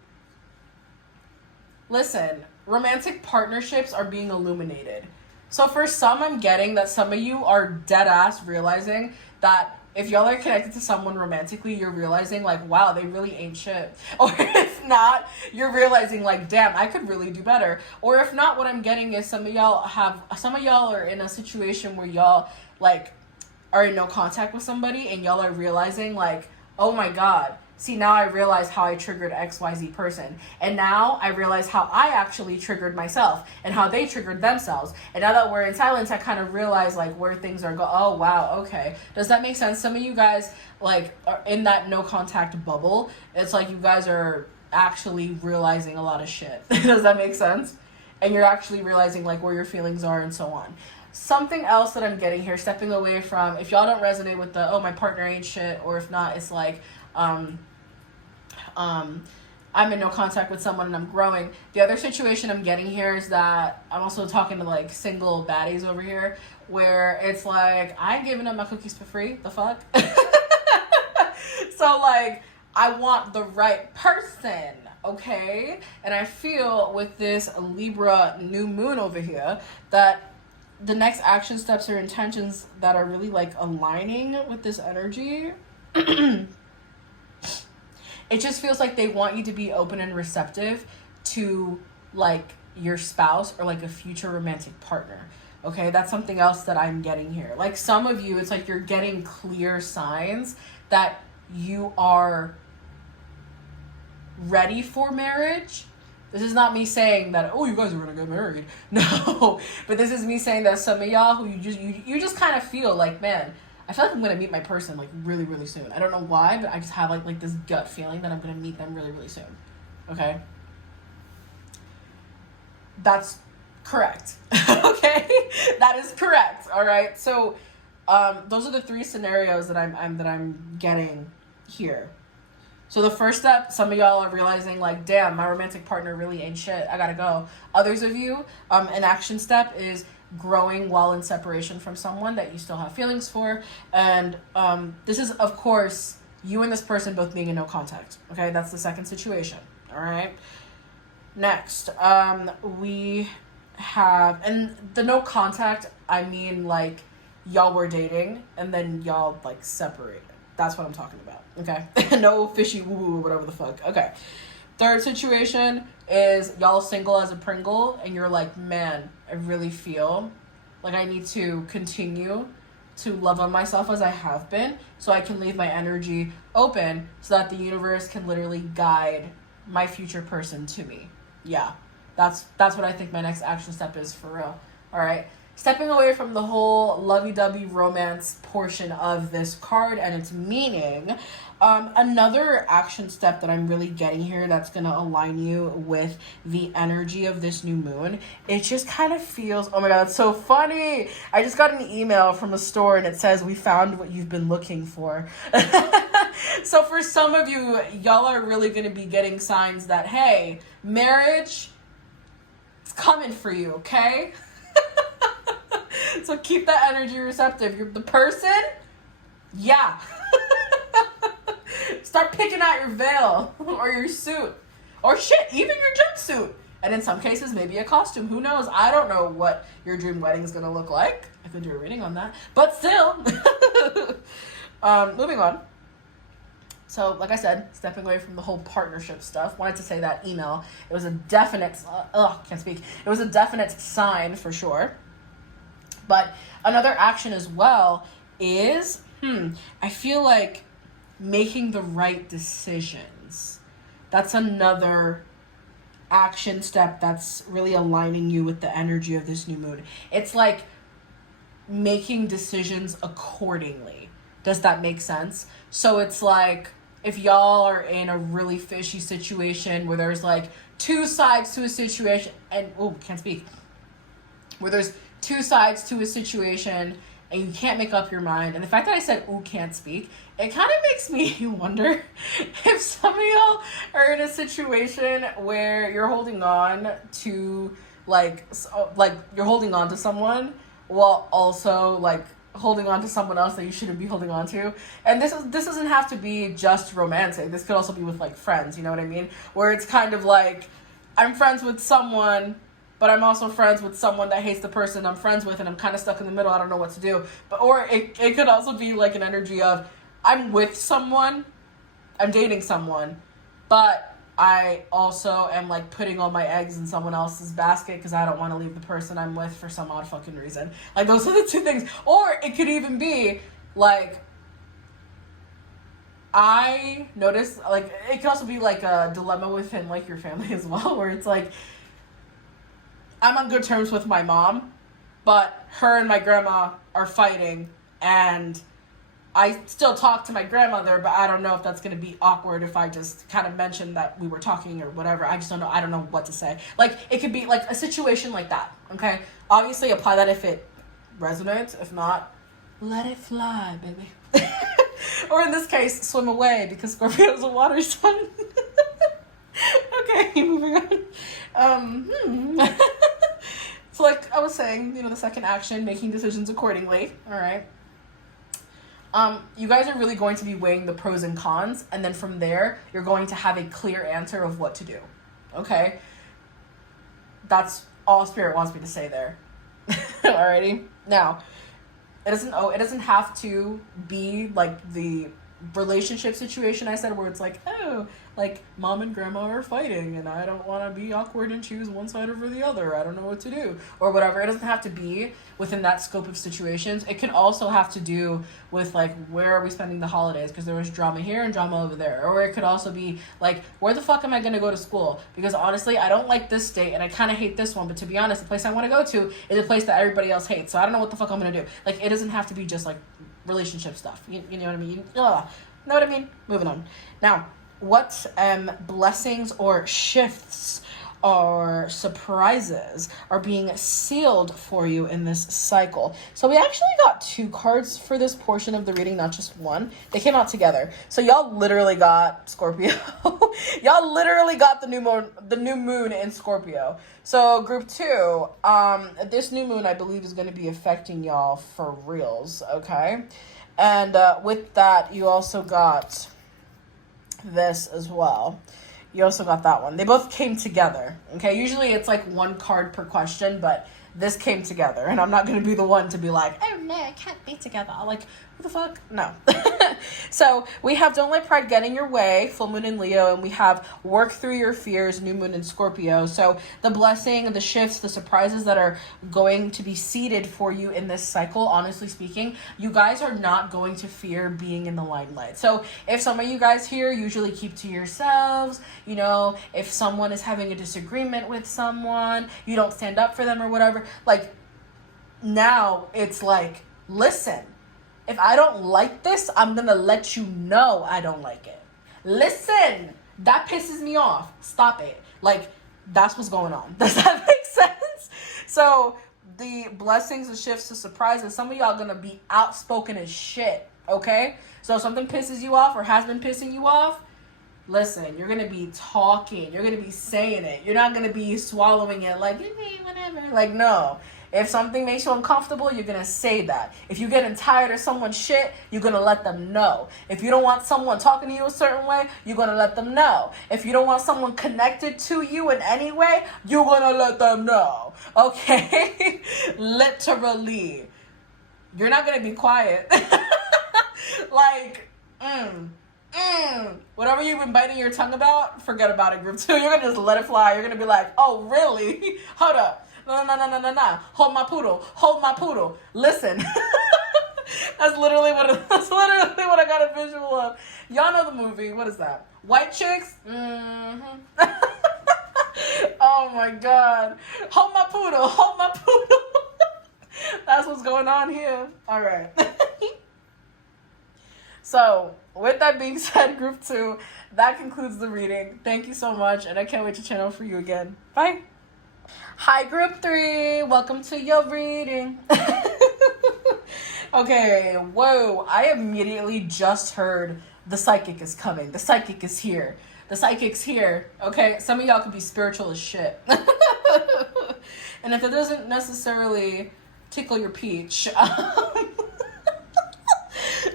listen, romantic partnerships are being illuminated. So for some, I'm getting that some of you are dead ass realizing that if y'all are connected to someone romantically, you're realizing like, wow, they really ain't shit. Or if not, you're realizing like, damn, I could really do better. Or if not, what I'm getting is some of y'all are in a situation where y'all like are in no contact with somebody and y'all are realizing like, oh my God, see, now I realize how I triggered XYZ person. And now I realize how I actually triggered myself and how they triggered themselves. And now that we're in silence, I kind of realize like where things are oh, wow, okay. Does that make sense? Some of you guys like are in that no contact bubble. It's like you guys are actually realizing a lot of shit. Does that make sense? And you're actually realizing like where your feelings are and so on. Something else that I'm getting here, stepping away from, if y'all don't resonate with the, oh, my partner ain't shit, or if not, it's like, I'm in no contact with someone and I'm growing. The other situation I'm getting here is that I'm also talking to like single baddies over here where it's like, I ain't giving up my cookies for free. The fuck? So like, I want the right person, okay? And I feel with this Libra new moon over here that the next action steps or intentions that are really like aligning with this energy it just feels like they want you to be open and receptive to like your spouse or like a future romantic partner. Okay, that's something else that I'm getting here. Like some of you, it's like you're getting clear signs that you are ready for marriage. This is not me saying that, oh, you guys are gonna get married. No, but this is me saying that some of y'all who you just kind of feel like, man, I feel like I'm going to meet my person, like, really, really soon. I don't know why, but I just have, like this gut feeling that I'm going to meet them really, really soon. Okay? That's correct. Okay? That is correct. All right? So, those are the 3 scenarios that I'm getting here. So the first step, some of y'all are realizing, like, damn, my romantic partner really ain't shit. I got to go. Others of you, an action step is growing while in separation from someone that you still have feelings for. And this is, of course, you and this person both being in no contact. Okay, that's the second situation. All right. Next, we have, and the no contact, I mean like y'all were dating and then y'all like separated. That's what I'm talking about. Okay. No fishy woo woo, whatever the fuck. Okay. Third situation is y'all single as a Pringle and you're like, man, I really feel like I need to continue to love on myself as I have been so I can leave my energy open so that the universe can literally guide my future person to me. Yeah, that's what I think my next action step is for real. All right. Stepping away from the whole lovey-dovey romance portion of this card and its meaning, another action step that I'm really getting here that's going to align you with the energy of this new moon, it just kind of feels, oh my God, it's so funny. I just got an email from a store and it says, we found what you've been looking for. So for some of you, y'all are really going to be getting signs that, hey, marriage, it's coming for you, okay? So keep that energy receptive. You're the person, yeah. Start picking out your veil or your suit or shit, even your jumpsuit. And in some cases, maybe a costume. Who knows? I don't know what your dream wedding is going to look like. I could do a reading on that. But still, moving on. So, like I said, stepping away from the whole partnership stuff. Wanted to say that email. It was a definite, can't speak. It was a definite sign for sure. But another action as well is, I feel like making the right decisions. That's another action step that's really aligning you with the energy of this new moon. It's like making decisions accordingly. Does that make sense? So it's like, if y'all are in a really fishy situation where there's like two sides to a situation, and can't speak, where there's two sides to a situation and you can't make up your mind, and the fact that I said can't speak, it kind of makes me wonder if some of y'all are in a situation where you're holding on to like you're holding on to someone while also like holding on to someone else that you shouldn't be holding on to. And this doesn't have to be just romantic. This could also be with like friends, you know what I mean? Where it's kind of like, I'm friends with someone, but I'm also friends with someone that hates the person I'm friends with, and I'm kind of stuck in the middle. I don't know what to do. Or it could also be like an energy of, I'm with someone, I'm dating someone, but I also am like putting all my eggs in someone else's basket because I don't want to leave the person I'm with for some odd fucking reason. Like, those are the two things. Or it could even be like, I noticed, like, it could also be like a dilemma within like your family as well, where it's like, I'm on good terms with my mom, but her and my grandma are fighting, and I still talk to my grandmother, but I don't know if that's going to be awkward if I just kind of mention that we were talking or whatever. I just don't know. I don't know what to say. Like, it could be like a situation like that, okay? Obviously, apply that if it resonates. If not, let it fly, baby. Or in this case, swim away, because Scorpio is a water sign. Okay, moving on. So like I was saying, the second action, making decisions accordingly, all right? You guys are really going to be weighing the pros and cons, and then from there, you're going to have a clear answer of what to do, okay? That's all Spirit wants me to say there. Alrighty? Now, it doesn't have to be like the relationship situation I said, where it's like, like mom and grandma are fighting and I don't want to be awkward and choose one side over the other. I don't know what to do, or whatever. It doesn't have to be within that scope of situations. It can also have to do with like, where are we spending the holidays, because there was drama here and drama over there. Or it could also be like, where the fuck am I going to go to school, because honestly I don't like this state and I kind of hate this one, but to be honest, the place I want to go to is a place that everybody else hates, so I don't know what the fuck I'm going to do. Like, it doesn't have to be just like relationship stuff. You know what I mean? Know what I mean? Moving on. Now, what blessings or shifts or surprises are being sealed for you in this cycle? So we actually got 2 cards for this portion of the reading, not just one. They came out together. So y'all literally got Scorpio. Y'all literally got the new moon in Scorpio. So group 2, this new moon I believe is going to be affecting y'all for reals, okay? And with that, you also got this as well. You also got that one. They both came together, okay? Usually it's like 1 card per question, but this came together. And I'm not going to be the one to be like, oh, no, it can't be together. Like, what the fuck? No. So we have Don't Let Pride Get in Your Way, full moon in Leo, and we have Work Through Your Fears, new moon in Scorpio. So the blessing, the shifts, the surprises that are going to be seeded for you in this cycle, honestly speaking, you guys are not going to fear being in the limelight. So if some of you guys here usually keep to yourselves, if someone is having a disagreement with someone, you don't stand up for them or whatever, like, now it's like, listen, if I don't like this, I'm going to let you know I don't like it. Listen, that pisses me off. Stop it. Like, that's what's going on. Does that make sense? So the blessings, the shifts, the surprises, some of y'all going to be outspoken as shit, okay? So if something pisses you off or has been pissing you off, listen, you're going to be talking. You're going to be saying it. You're not going to be swallowing it like, whatever. Like, no. If something makes you uncomfortable, you're going to say that. If you're getting tired of someone's shit, you're going to let them know. If you don't want someone talking to you a certain way, you're going to let them know. If you don't want someone connected to you in any way, you're going to let them know. Okay? Literally. You're not going to be quiet. Like, whatever you've been biting your tongue about, forget about it, group 2. You're going to just let it fly. You're going to be like, oh, really? Hold up. No. Hold my poodle. Listen. That's literally what I got a visual of. Y'all know the movie. What is that? White Chicks? Mm-hmm. Oh my God. Hold my poodle. That's what's going on here. All right. So, with that being said, group 2, that concludes the reading. Thank you so much, and I can't wait to channel for you again. Bye. Hi, group 3. Welcome to your reading. Okay, whoa. I immediately just heard the psychic is coming. The psychic is here. The psychic's here. Okay, some of y'all could be spiritual as shit. And if it doesn't necessarily tickle your peach,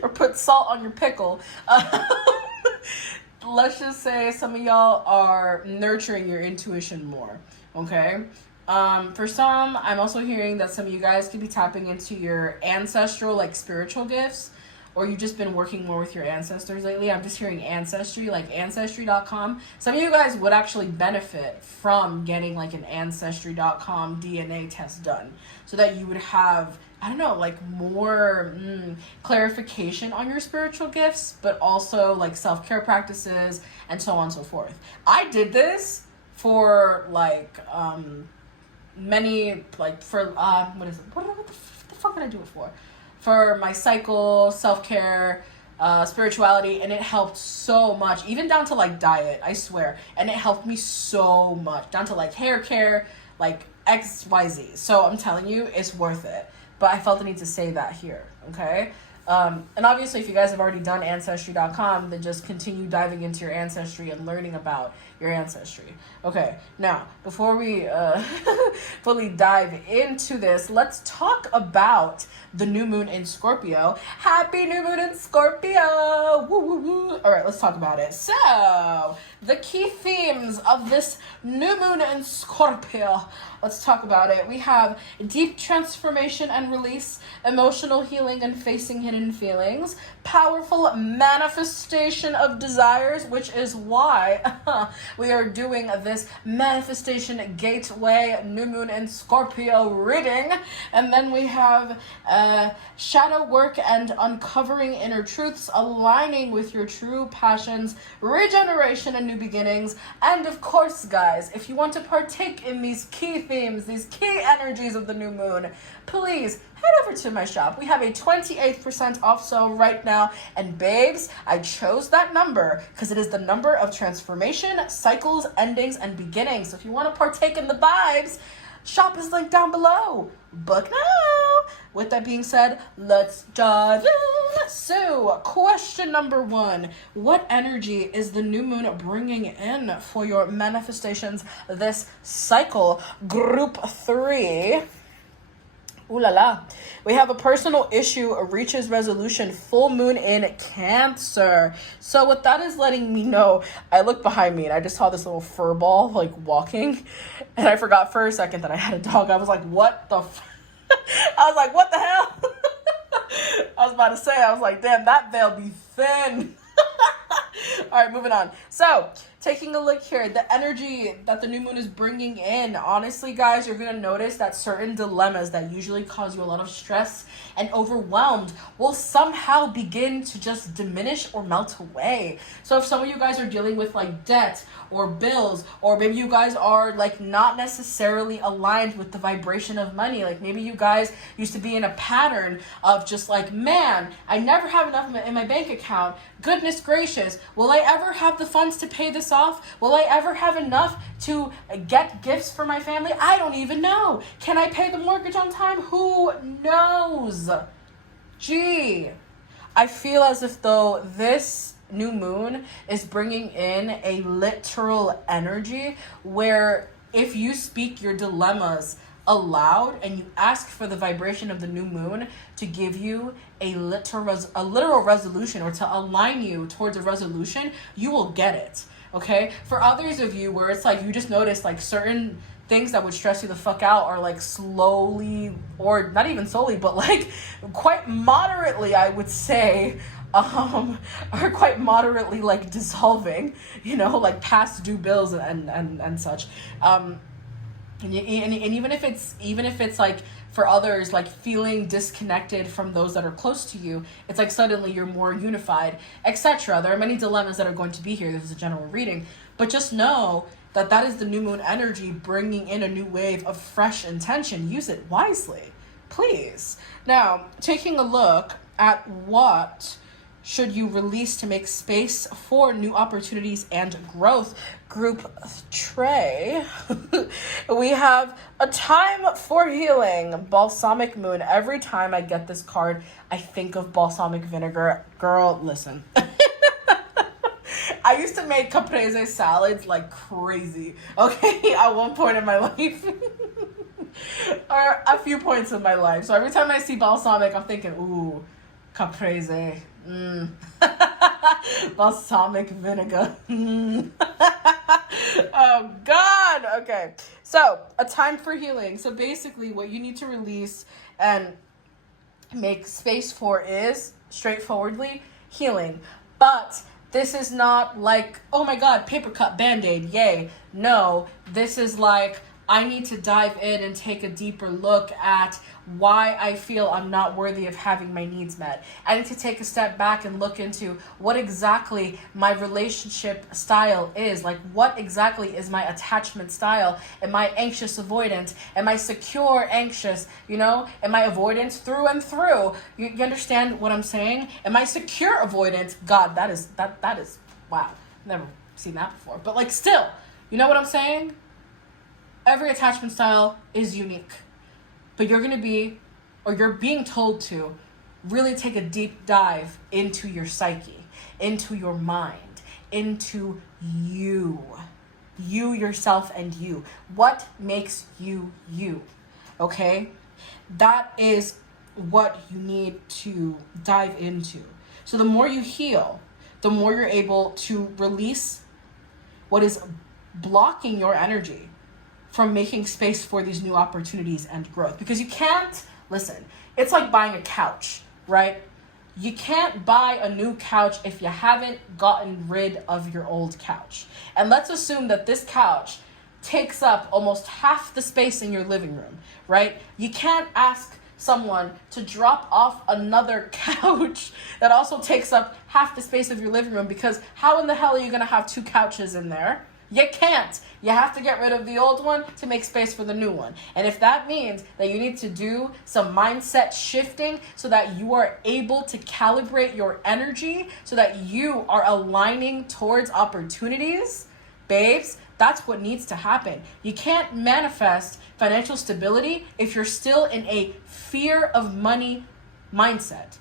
or put salt on your pickle, let's just say some of y'all are nurturing your intuition more, okay? For some, I'm also hearing that some of you guys could be tapping into your ancestral, like, spiritual gifts, or you've just been working more with your ancestors lately. I'm just hearing ancestry, like ancestry.com. Some of you guys would actually benefit from getting like an ancestry.com DNA test done so that you would have, I don't know, like more clarification on your spiritual gifts, but also like self-care practices and so on and so forth. I did this for like many, like for, what the fuck did I do it for? For my cycle, self-care, spirituality, and it helped so much, even down to like diet, I swear. And it helped me so much, down to like hair care, like XYZ. So I'm telling you, it's worth it. But I felt the need to say that here, okay? And obviously, if you guys have already done Ancestry.com, then just continue diving into your ancestry and learning about your ancestry. Okay, now, before we fully dive into this, let's talk about the new moon in Scorpio. Happy new moon in Scorpio! Woo, woo, woo. All right, let's talk about it. So, the key themes of this new moon in Scorpio. Let's talk about it. We have deep transformation and release, emotional healing and facing hidden feelings, powerful manifestation of desires, which is why we are doing this manifestation gateway new moon in Scorpio reading. And then we have shadow work and uncovering inner truths, aligning with your true passions, regeneration and new beginnings. And of course, guys, if you want to partake in these key themes, these key energies of the new moon, please head over to my shop. We have a 28% off sale right now. And babes, I chose that number because it is the number of transformation, cycles, endings, and beginnings. So if you want to partake in the vibes, shop is linked down below. Book now. With that being said, let's dive in. So, question number 1. What energy is the new moon bringing in for your manifestations this cycle? Group 3. Ooh la la. We have a personal issue reaches resolution, full moon in Cancer. So what that is letting me know, I looked behind me and I just saw this little fur ball like walking, and I forgot for a second that I had a dog. I was like, what the I was like, what the hell? I was about to say, I was like, damn, that veil be thin. All right, moving on. So, taking a look here, the energy that the new moon is bringing in, honestly, guys, you're going to notice that certain dilemmas that usually cause you a lot of stress and overwhelmed will somehow begin to just diminish or melt away. So if some of you guys are dealing with like debt or bills, or maybe you guys are like not necessarily aligned with the vibration of money, like maybe you guys used to be in a pattern of just like, man, I never have enough in my bank account. Goodness gracious, will I ever have the funds to pay this off? Will I ever have enough to get gifts for my family? I don't even know. Can I pay the mortgage on time? Who knows? Gee, I feel as if though this new moon is bringing in a literal energy where if you speak your dilemmas aloud and you ask for the vibration of the new moon to give you a literal resolution, or to align you towards a resolution, you will get it. Okay, for others of you where it's like you just notice like certain things that would stress you the fuck out are like slowly, or not even slowly, but like quite moderately, I would say, are quite moderately like dissolving, you know, like past due bills and such. And even if it's like for others, like feeling disconnected from those that are close to you, it's like suddenly you're more unified, etc. There are many dilemmas that are going to be here. This is a general reading, but just know that that is the new moon energy bringing in a new wave of fresh intention. Use it wisely. please. Now, taking a look at what should you release to make space for new opportunities and growth, group Trey. We have a time for healing, balsamic moon. Every time I get this card, I think of balsamic vinegar. Girl, listen. I used to make caprese salads like crazy, okay, at one point in my life. Or a few points in my life. So every time I see balsamic, I'm thinking, ooh, caprese. Balsamic vinegar. Oh, God. Okay. So, a time for healing. So, basically, what you need to release and make space for is, straightforwardly, healing. But this is not like, oh my God, paper cut, Band-Aid, yay. No, this is like, I need to dive in and take a deeper look at why I feel I'm not worthy of having my needs met. I need to take a step back and look into what exactly my relationship style is. Like, what exactly is my attachment style? Am I anxious avoidant? Am I secure anxious? You know, am I avoidant through and through? You understand what I'm saying? Am I secure avoidant? God, that is, wow. Never seen that before. But like, still, you know what I'm saying? Every attachment style is unique, but you're being told to really take a deep dive into your psyche, into your mind, into you, yourself, and you. What makes you, you, okay? That is what you need to dive into. So the more you heal, the more you're able to release what is blocking your energy from making space for these new opportunities and growth. Because you can't, listen, it's like buying a couch, right? You can't buy a new couch if you haven't gotten rid of your old couch. And let's assume that this couch takes up almost half the space in your living room, right? You can't ask someone to drop off another couch that also takes up half the space of your living room, because how in the hell are you gonna have two couches in there? You can't. You have to get rid of the old one to make space for the new one. And if that means that you need to do some mindset shifting so that you are able to calibrate your energy so that you are aligning towards opportunities, babes, that's what needs to happen. You can't manifest financial stability if you're still in a fear of money mindset.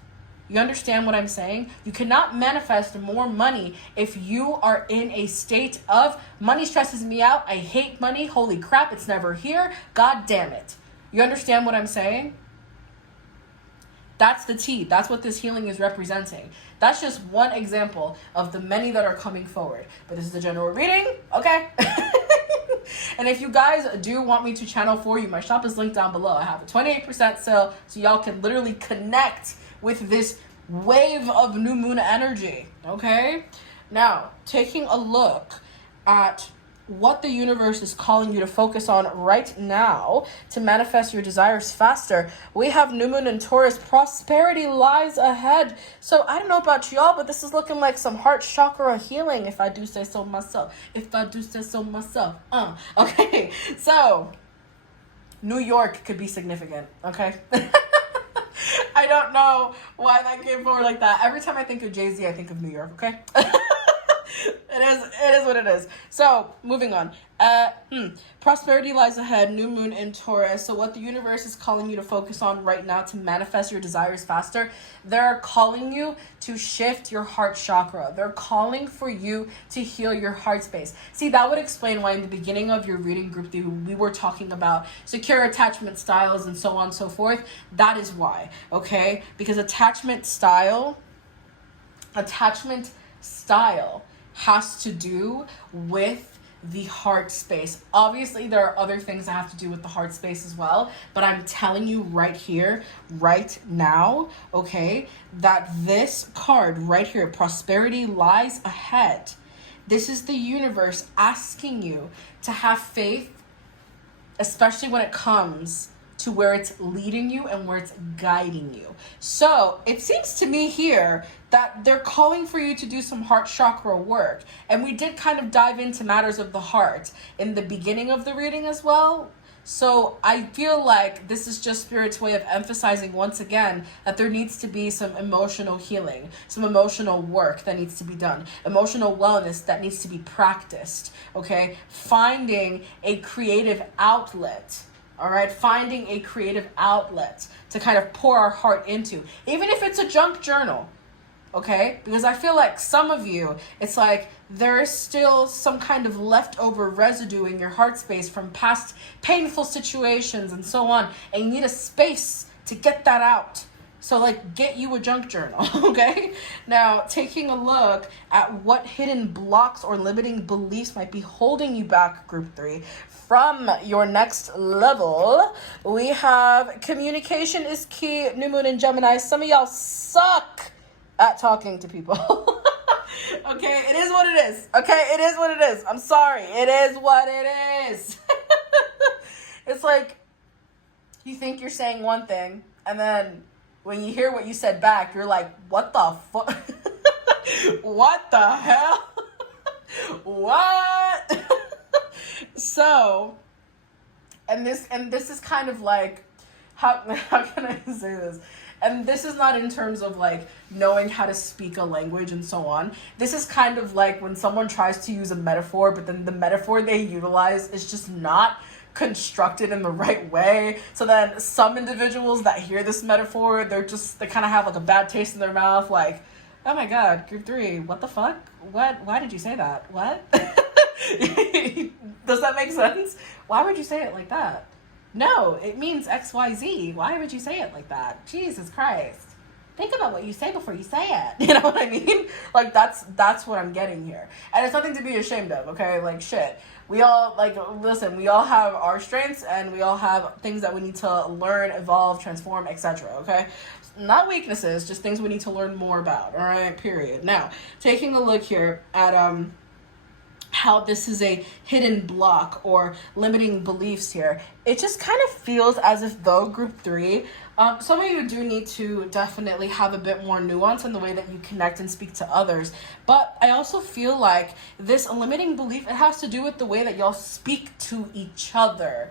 You understand what I'm saying? You cannot manifest more money if you are in a state of money stresses me out. I hate money. Holy crap, it's never here. God damn it. You understand what I'm saying? That's the tea. That's what this healing is representing. That's just one example of the many that are coming forward. But this is the general reading, okay? And if you guys do want me to channel for you, my shop is linked down below. I have a 28% sale, so y'all can literally connect with this wave of new moon energy, okay? Now, taking a look at what the universe is calling you to focus on right now to manifest your desires faster, we have new moon in Taurus. Prosperity lies ahead. So I don't know about y'all, but this is looking like some heart chakra healing, if I do say so myself. Okay, so New York could be significant, okay? I don't know why that came forward like that. Every time I think of Jay-Z, I think of New York, okay? It is what it is. So, moving on. Prosperity lies ahead, new moon in Taurus. So what the universe is calling you to focus on right now to manifest your desires faster, they're calling you to shift your heart chakra. They're calling for you to heal your heart space. See, that would explain why in the beginning of your reading group, we were talking about secure attachment styles and so on and so forth. That is why, okay? Because attachment style has to do with the heart space. Obviously, there are other things that have to do with the heart space as well, but I'm telling you right here, right now, okay, that this card right here, prosperity lies ahead. This is the universe asking you to have faith, especially when it comes to where it's leading you and where it's guiding you. So it seems to me here that they're calling for you to do some heart chakra work. And we did kind of dive into matters of the heart in the beginning of the reading as well. So I feel like this is just Spirit's way of emphasizing once again that there needs to be some emotional healing, some emotional work that needs to be done, emotional wellness that needs to be practiced, okay? Finding a creative outlet, all right? Finding a creative outlet to kind of pour our heart into, even if it's a junk journal. Okay? Because I feel like some of you, it's like there is still some kind of leftover residue in your heart space from past painful situations and so on. And you need a space to get that out. So like get you a junk journal, okay? Now, taking a look at what hidden blocks or limiting beliefs might be holding you back, group 3, from your next level, we have communication is key, New Moon in Gemini. Some of y'all suck at talking to people. Okay, it is what it is. Okay, it is what it is. I'm sorry. It is what it is. It's like you think you're saying one thing, and then when you hear what you said back, you're like, what the fuck? What the hell? What? So, and this is kind of like, how can I say this? And this is not in terms of like knowing how to speak a language and so on. This is kind of like when someone tries to use a metaphor, but then the metaphor they utilize is just not constructed in the right way. So then some individuals that hear this metaphor, they kind of have like a bad taste in their mouth, like, oh my God, group 3, what the fuck? Why did you say that? What? Does that make sense? Why would you say it like that? No, it means XYZ. Why would you say it like that? Jesus Christ. Think about what you say before you say it. You know what I mean? Like, that's what I'm getting here. And it's nothing to be ashamed of, okay? Like, shit. We all, like, listen, we all have our strengths and we all have things that we need to learn, evolve, transform, etc., okay? Not weaknesses, just things we need to learn more about, all right? Period. Now, taking a look here at, how this is a hidden block or limiting beliefs here, it just kind of feels as if though group 3, some of you do need to definitely have a bit more nuance in the way that you connect and speak to others. But I also feel like this limiting belief, it has to do with the way that y'all speak to each other.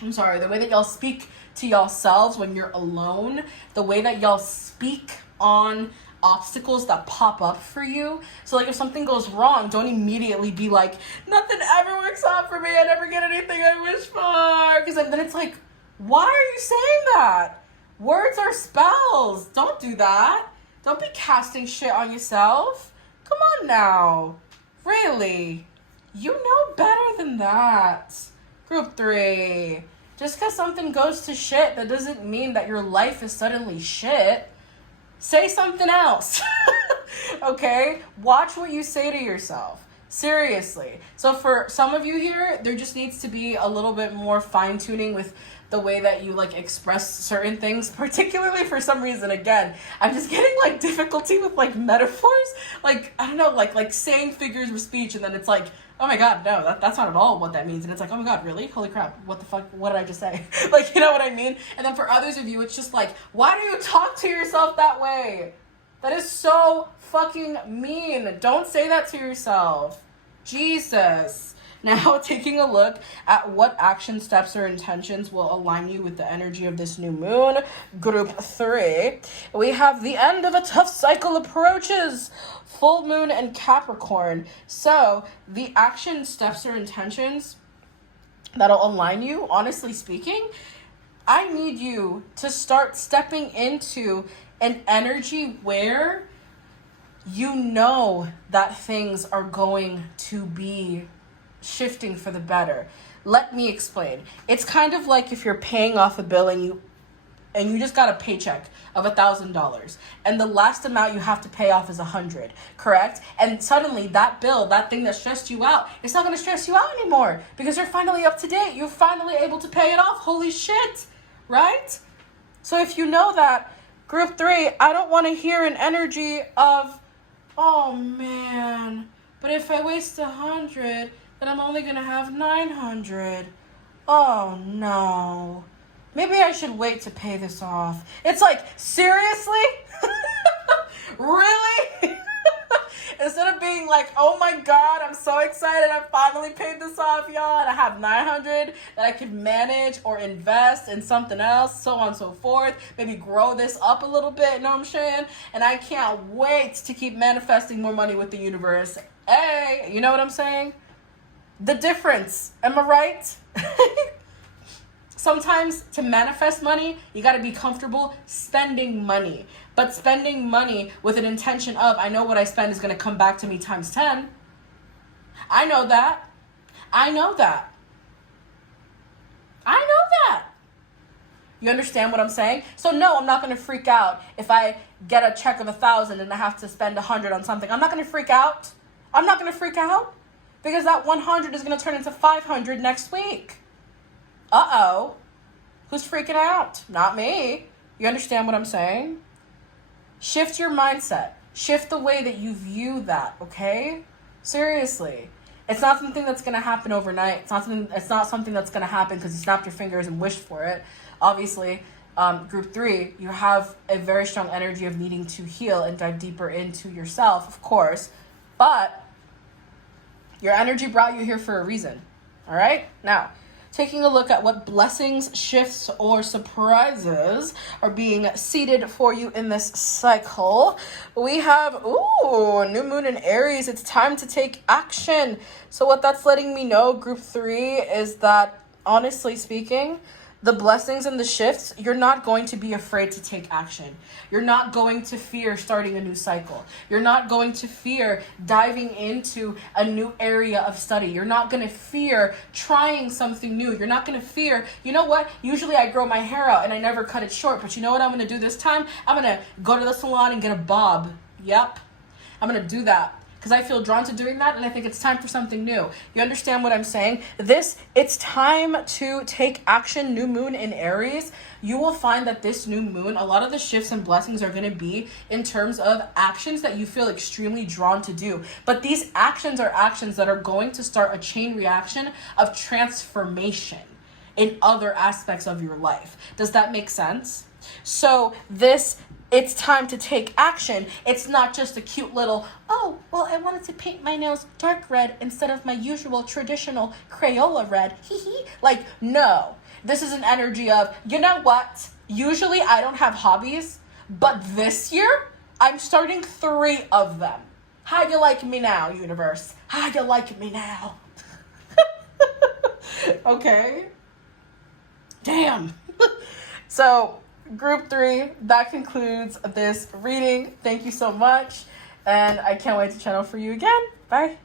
I'm sorry, the way that y'all speak to yourselves when you're alone, the way that y'all speak on obstacles that pop up for you. So like if something goes wrong, don't immediately be like, nothing ever works out for me, I never get anything I wish for, because then it's like, why are you saying that? Words are spells. Don't do that. Don't be casting shit on yourself. Come on now. Really, you know better than that, group 3. Just because something goes to shit, that doesn't mean that your life is suddenly shit. Say something else. Okay? Watch what you say to yourself. Seriously. So for some of you here, there just needs to be a little bit more fine-tuning with the way that you like express certain things, particularly for some reason. Again, I'm just getting like difficulty with like metaphors, like I don't know, like saying figures of speech, and then it's like, oh my God, no, that's not at all what that means. And it's like, oh my God, really? Holy crap, what the fuck, what did I just say? Like, you know what I mean? And then for others of you, it's just like, why do you talk to yourself that way? That is so fucking mean. Don't say that to yourself. Jesus. Now, taking a look at what action steps or intentions will align you with the energy of this new moon, group 3, we have the end of a tough cycle approaches, full moon and Capricorn. So the action steps or intentions that'll align you, honestly speaking, I need you to start stepping into an energy where you know that things are going to be shifting for the better. Let me explain. It's kind of like if you're paying off a bill and you just got a paycheck of $1,000 and the last amount you have to pay off is $100, correct? And suddenly that bill, that thing that stressed you out, it's not going to stress you out anymore because you're finally up to date. You're finally able to pay it off. Holy shit, right? So if you know that, group 3, I don't want to hear an energy of, oh man, but if I waste 100, then I'm only going to have 900. Oh no. Maybe I should wait to pay this off. It's like, seriously? Really? Instead of being like, oh my God, I'm so excited, I finally paid this off, y'all, and I have $900 that I could manage or invest in something else, so on and so forth. Maybe grow this up a little bit, you know what I'm saying? And I can't wait to keep manifesting more money with the universe. Hey, you know what I'm saying? The difference, am I right? Sometimes to manifest money, you got to be comfortable spending money. But spending money with an intention of, I know what I spend is going to come back to me times 10. I know that. I know that. I know that. You understand what I'm saying? So no, I'm not going to freak out if I get a check of 1,000 and I have to spend 100 on something. I'm not going to freak out. I'm not going to freak out because that 100 is going to turn into 500 next week. Uh-oh. Who's freaking out? Not me. You understand what I'm saying? Shift your mindset. Shift the way that you view that, okay? Seriously. It's not something that's going to happen overnight. It's not something that's going to happen because you snapped your fingers and wished for it. Obviously, group 3, you have a very strong energy of needing to heal and dive deeper into yourself, of course. But your energy brought you here for a reason. All right? Now, taking a look at what blessings, shifts, or surprises are being seeded for you in this cycle. We have, new moon in Aries. It's time to take action. So what that's letting me know, group 3, is that, honestly speaking, the blessings and the shifts, you're not going to be afraid to take action. You're not going to fear starting a new cycle. You're not going to fear diving into a new area of study. You're not going to fear trying something new. You're not going to fear, you know what? Usually I grow my hair out and I never cut it short, but you know what I'm going to do this time? I'm going to go to the salon and get a bob. Yep. I'm going to do that. Because I feel drawn to doing that, and I think it's time for something new. You understand what I'm saying? It's time to take action. New moon in Aries. You will find that this new moon, a lot of the shifts and blessings are going to be in terms of actions that you feel extremely drawn to do. But these actions are actions that are going to start a chain reaction of transformation in other aspects of your life. Does that make sense? So it's time to take action. It's not just a cute little, oh, well, I wanted to paint my nails dark red instead of my usual traditional Crayola red. Like, no. This is an energy of, you know what? Usually I don't have hobbies, but this year I'm starting 3 of them. How you like me now, universe? How you like me now? Okay. Damn. So, group 3, that concludes this reading. Thank you so much, and I can't wait to channel for you again. Bye.